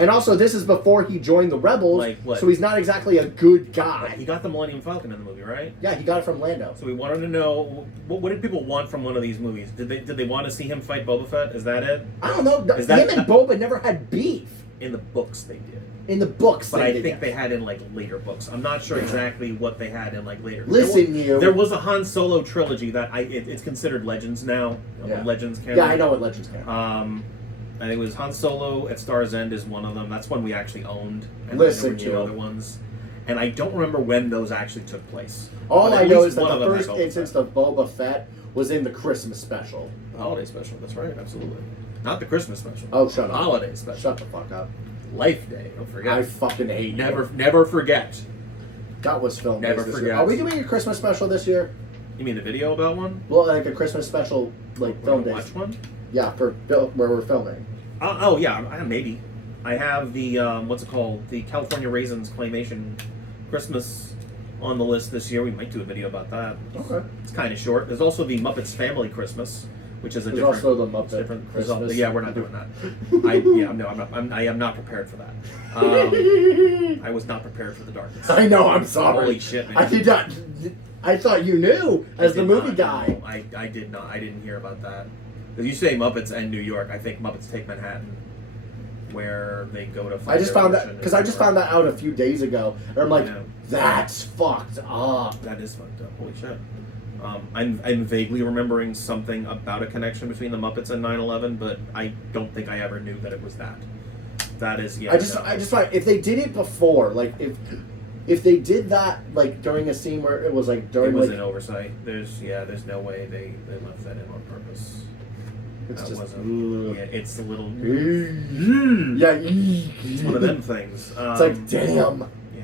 And also, this is before he joined the Rebels, Like what? so he's not exactly a good guy. He got the Millennium Falcon in the movie, right? Yeah, he got it from Lando. So we wanted to know what did people want from one of these movies? Did they want to see him fight Boba Fett? Is that it? I don't know. Is that- Him and Boba never had beef In the books, they did. in the books. But they I did think that. they had in like later books. I'm not sure exactly what they had in like later. Listen, there was a Han Solo trilogy that it's considered Legends now. Yeah. Legends canon. Yeah, I know what Legends can. And it was Han Solo at Star's End is one of them. That's one we actually owned. And Listen, then there were two Joe. other ones. And I don't remember when those actually took place. All But I at know least is that one of the them had first Boba instance Fett. of Boba Fett was in the Christmas special. The holiday special. That's right. Absolutely. Not the Christmas special. Oh, shut the up. holiday special. Shut the fuck up. Life Day. Don't forget. I fucking hate Never forget. That was filmed Never this forget. year. Are we doing a Christmas special this year? You mean the video about one? Well, like a Christmas special, like We're film gonna days. watch one? Yeah, where we're filming. Oh yeah, maybe. I have the what's it called? The California Raisins claymation Christmas on the list this year. We might do a video about that. Okay. It's kind of short. There's also the Muppets Family Christmas, which is a There's different. also the Muppet different Christmas. Yeah, we're not doing that. I am not prepared for that. I was not prepared for the darkness. I know. I'm sorry. Holy shit, man! I did not. I thought you knew as I the did movie not, guy. no, I did not. I didn't hear about that. Because you say Muppets and New York, I think Muppets Take Manhattan, where they go to fight. I just their found ocean that in because I New just York. found that out a few days ago, and I'm like, I know. that's fucked up. That is fucked up. Holy shit. I'm vaguely remembering something about a connection between the Muppets and 9/11, but I don't think I ever knew that it was that. That is, yeah. I just find if they did it before, like if they did that like during a scene where it was like during it was like an oversight. There's no way they left that in on purpose. it's That just wasn't. Yeah, it's a little. yeah. It's one of them things. It's like damn. Yeah.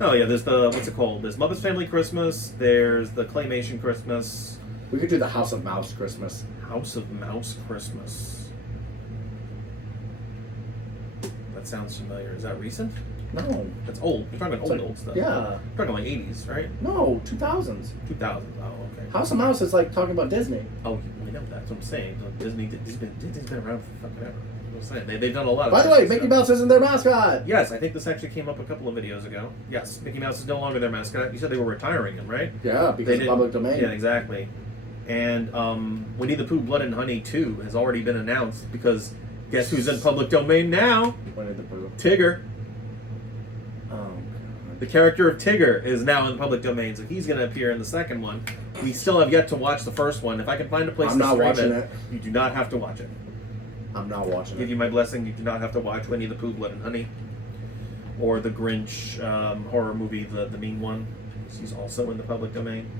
Oh yeah. There's the what's it called? There's Muppets Family Christmas. There's the Claymation Christmas. We could do the House of Mouse Christmas. House of Mouse Christmas. That sounds familiar. Is that recent? No. That's old. You're talking about It's old stuff. Yeah. You're talking like 80s, right? No, 2000s. 2000s. Oh, okay. House of Mouse is like talking about Disney. Oh, we know that. That's what I'm saying. So Disney's been around for fucking ever. That's what I'm saying. They've done a lot of By the way, Disney Mickey stuff. Mouse isn't their mascot. Yes, I think this actually came up a couple of videos ago. Yes, Mickey Mouse is no longer their mascot. You said they were retiring him, right? Yeah, They because of didn't- public domain. Yeah, exactly. And Winnie the Pooh Blood and Honey 2 has already been announced because guess who's in public domain now? Winnie the Pooh. Tigger. Oh, God. The character of Tigger is now in the public domain, so he's going to appear in the second one. We still have yet to watch the first one. If I can find a place I'm to not stream watching it, it. you do not have to watch it. I'm not watching Give it. you my blessing. You do not have to watch Winnie the Pooh Blood and Honey or the Grinch horror movie, the mean one. He's also in the public domain.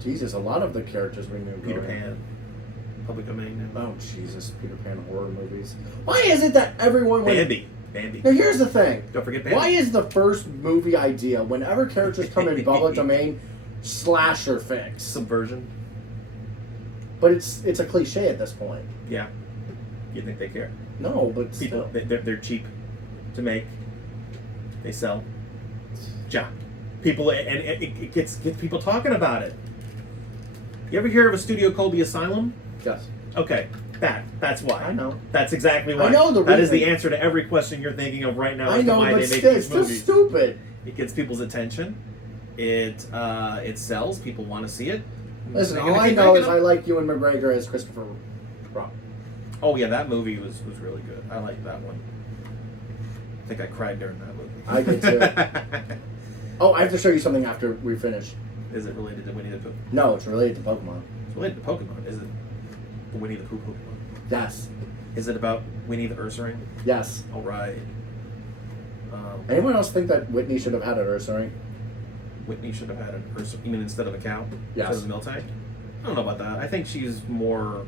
Jesus, a lot of the characters we knew. Peter growing up. Pan, public domain. Oh, Jesus, Peter Pan horror movies. Why is it that everyone... Bambi. Now, here's the thing. Don't forget Bambi. Why is the first movie idea, whenever characters come in public domain, slasher fix. Subversion. But it's a cliche at this point. Yeah. You think they care? No, but People, still. they're cheap to make. They sell. Yeah. People, and it gets people talking about it. You ever hear of a studio called The Asylum? Yes. Okay. That's why. I know. That's exactly why. I know the That is the reason. answer to every question you're thinking of right now I as to know, why but they make still, these it's still movies. stupid. It gets people's attention. It sells. People want to see it. Listen, They're all gonna I keep know making is them. I like Ewan McGregor as Christopher Robin. Oh yeah, that movie was really good. I liked that one. I think I cried during that movie. I did too. Oh, I have to show you something after we finish. Is it related to Winnie the Pooh? No, it's related to Pokemon. It's related to Pokemon. Is it the Winnie the Pooh Pokemon? Yes. Is it about Winnie the Ursaring? Yes. All right. Anyone else think that Whitney should have had an Ursaring? Whitney should have had an Ursaring. You mean instead of a cow? Yes. Instead of a Miltank? I don't know about that. I think she's more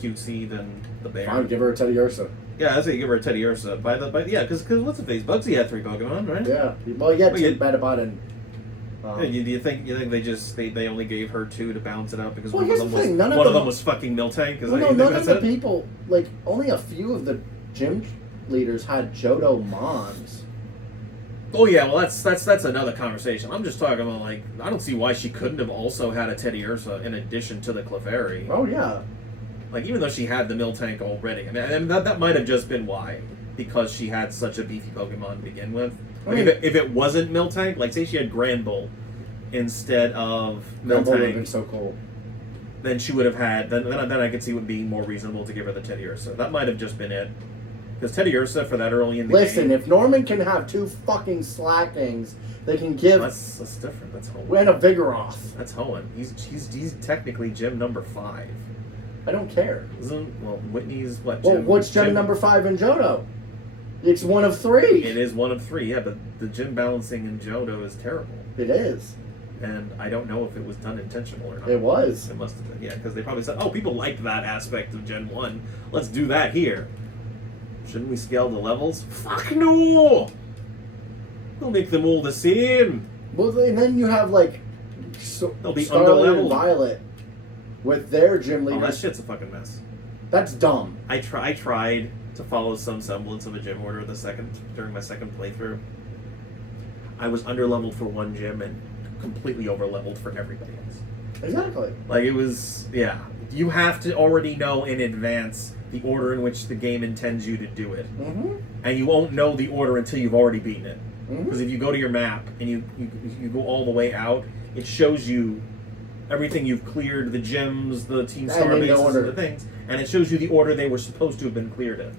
cutesy than the bear. Fine, give her a Teddy Ursa. Yeah, that's why you give her a Teddy Ursa. Yeah, because what's the face? Bugsy had 3 Pokemon, right? Yeah. Well, you had Well, two you- Metapod and... Yeah, do you think they only gave her 2 to balance it out because Well, one here's of them the thing, was none of one of them- them was fucking Miltank? Well, no, none of the people, like, only a few of the gym leaders had Johto Mons. Oh yeah, well that's another conversation. I'm just talking about, like, I don't see why she couldn't have also had a Teddy Ursa in addition to the Clefairy. Oh, yeah. Like, even though she had the Miltank already, I mean that might have just been why, because she had such a beefy Pokemon to begin with. I Like, mean- if it wasn't Miltank, like say she had Granbull instead of That would have been Miltank, so cool. then she would have had. Then I could see it would be more reasonable to give her the Teddy Ursa. That might have just been it. Because Teddy Ursa for that early in the Listen, game. if Norman can have 2 fucking Slackings, they can give That's different. That's Hoenn. Wen a Vigoroth. That's Hoenn. He's technically gym number 5. I don't care. Whitney's what? Well, what's gym number 5 in Johto? It's one of 3. It is one of 3, yeah, but the gym balancing in Johto is terrible. It is. And I don't know if it was done intentional or not. It was. It must have been, yeah, because they probably said, oh, people liked that aspect of Gen 1. Let's do that here. Shouldn't we scale the levels? Fuck no! We'll make them all the same. Well, and then you have, like, They'll be Scarlet and underleveled. Violet with their gym Oh, that leaders. shit's a fucking mess. That's dumb. I tried to follow some semblance of a gym order during my second playthrough. I was underleveled for one gym and completely overleveled for everybody else. Exactly. Like, it was, yeah. You have to already know in advance the order in which the game intends you to do it. Mm-hmm. And you won't know the order until you've already beaten it. Mm-hmm. Because if you go to your map and you go all the way out, it shows you everything you've cleared, the gyms, the team And star in the bases, order. and the things. And it shows you the order they were supposed to have been cleared in.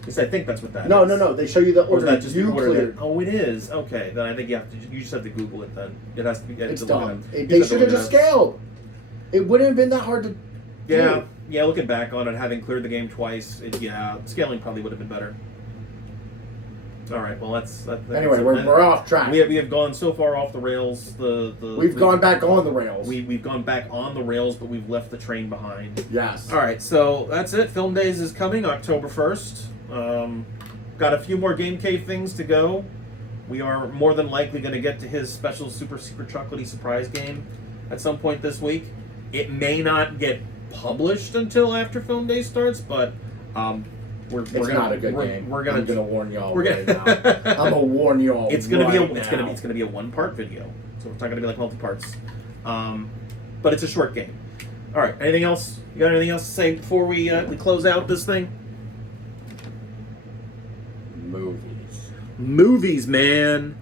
At least I think that's what that No, is. no, no. They show you the Or is order that just you the order cleared. that, oh, it is. Okay, then I think you just have to Google it then. It has to be. It's to look it dumb. up. They You should to have look just it up. scaled. It wouldn't have been that hard to Yeah, do. yeah. Looking back on it, having cleared the game twice, scaling probably would have been better. All right, well that's Anyway, we're off track. We have gone so far off the rails. We've gone back on the rails. We've gone back on the rails, but we've left the train behind. Yes. All right, so that's it. Film Days is coming October 1st. Got a few more Game Cave things to go. We are more than likely going to get to his special super secret chocolatey surprise game at some point this week. It may not get published until after Film Day starts, but It's not a good game. We're I'm gonna gonna warn y'all we're right gonna now. I'm gonna warn y'all. it's gonna right be now. it's gonna be a 1-part video, so it's not gonna be like multi parts. But it's a short game. All right. Anything else? You got anything else to say before we close out this thing? Movies. Movies, man.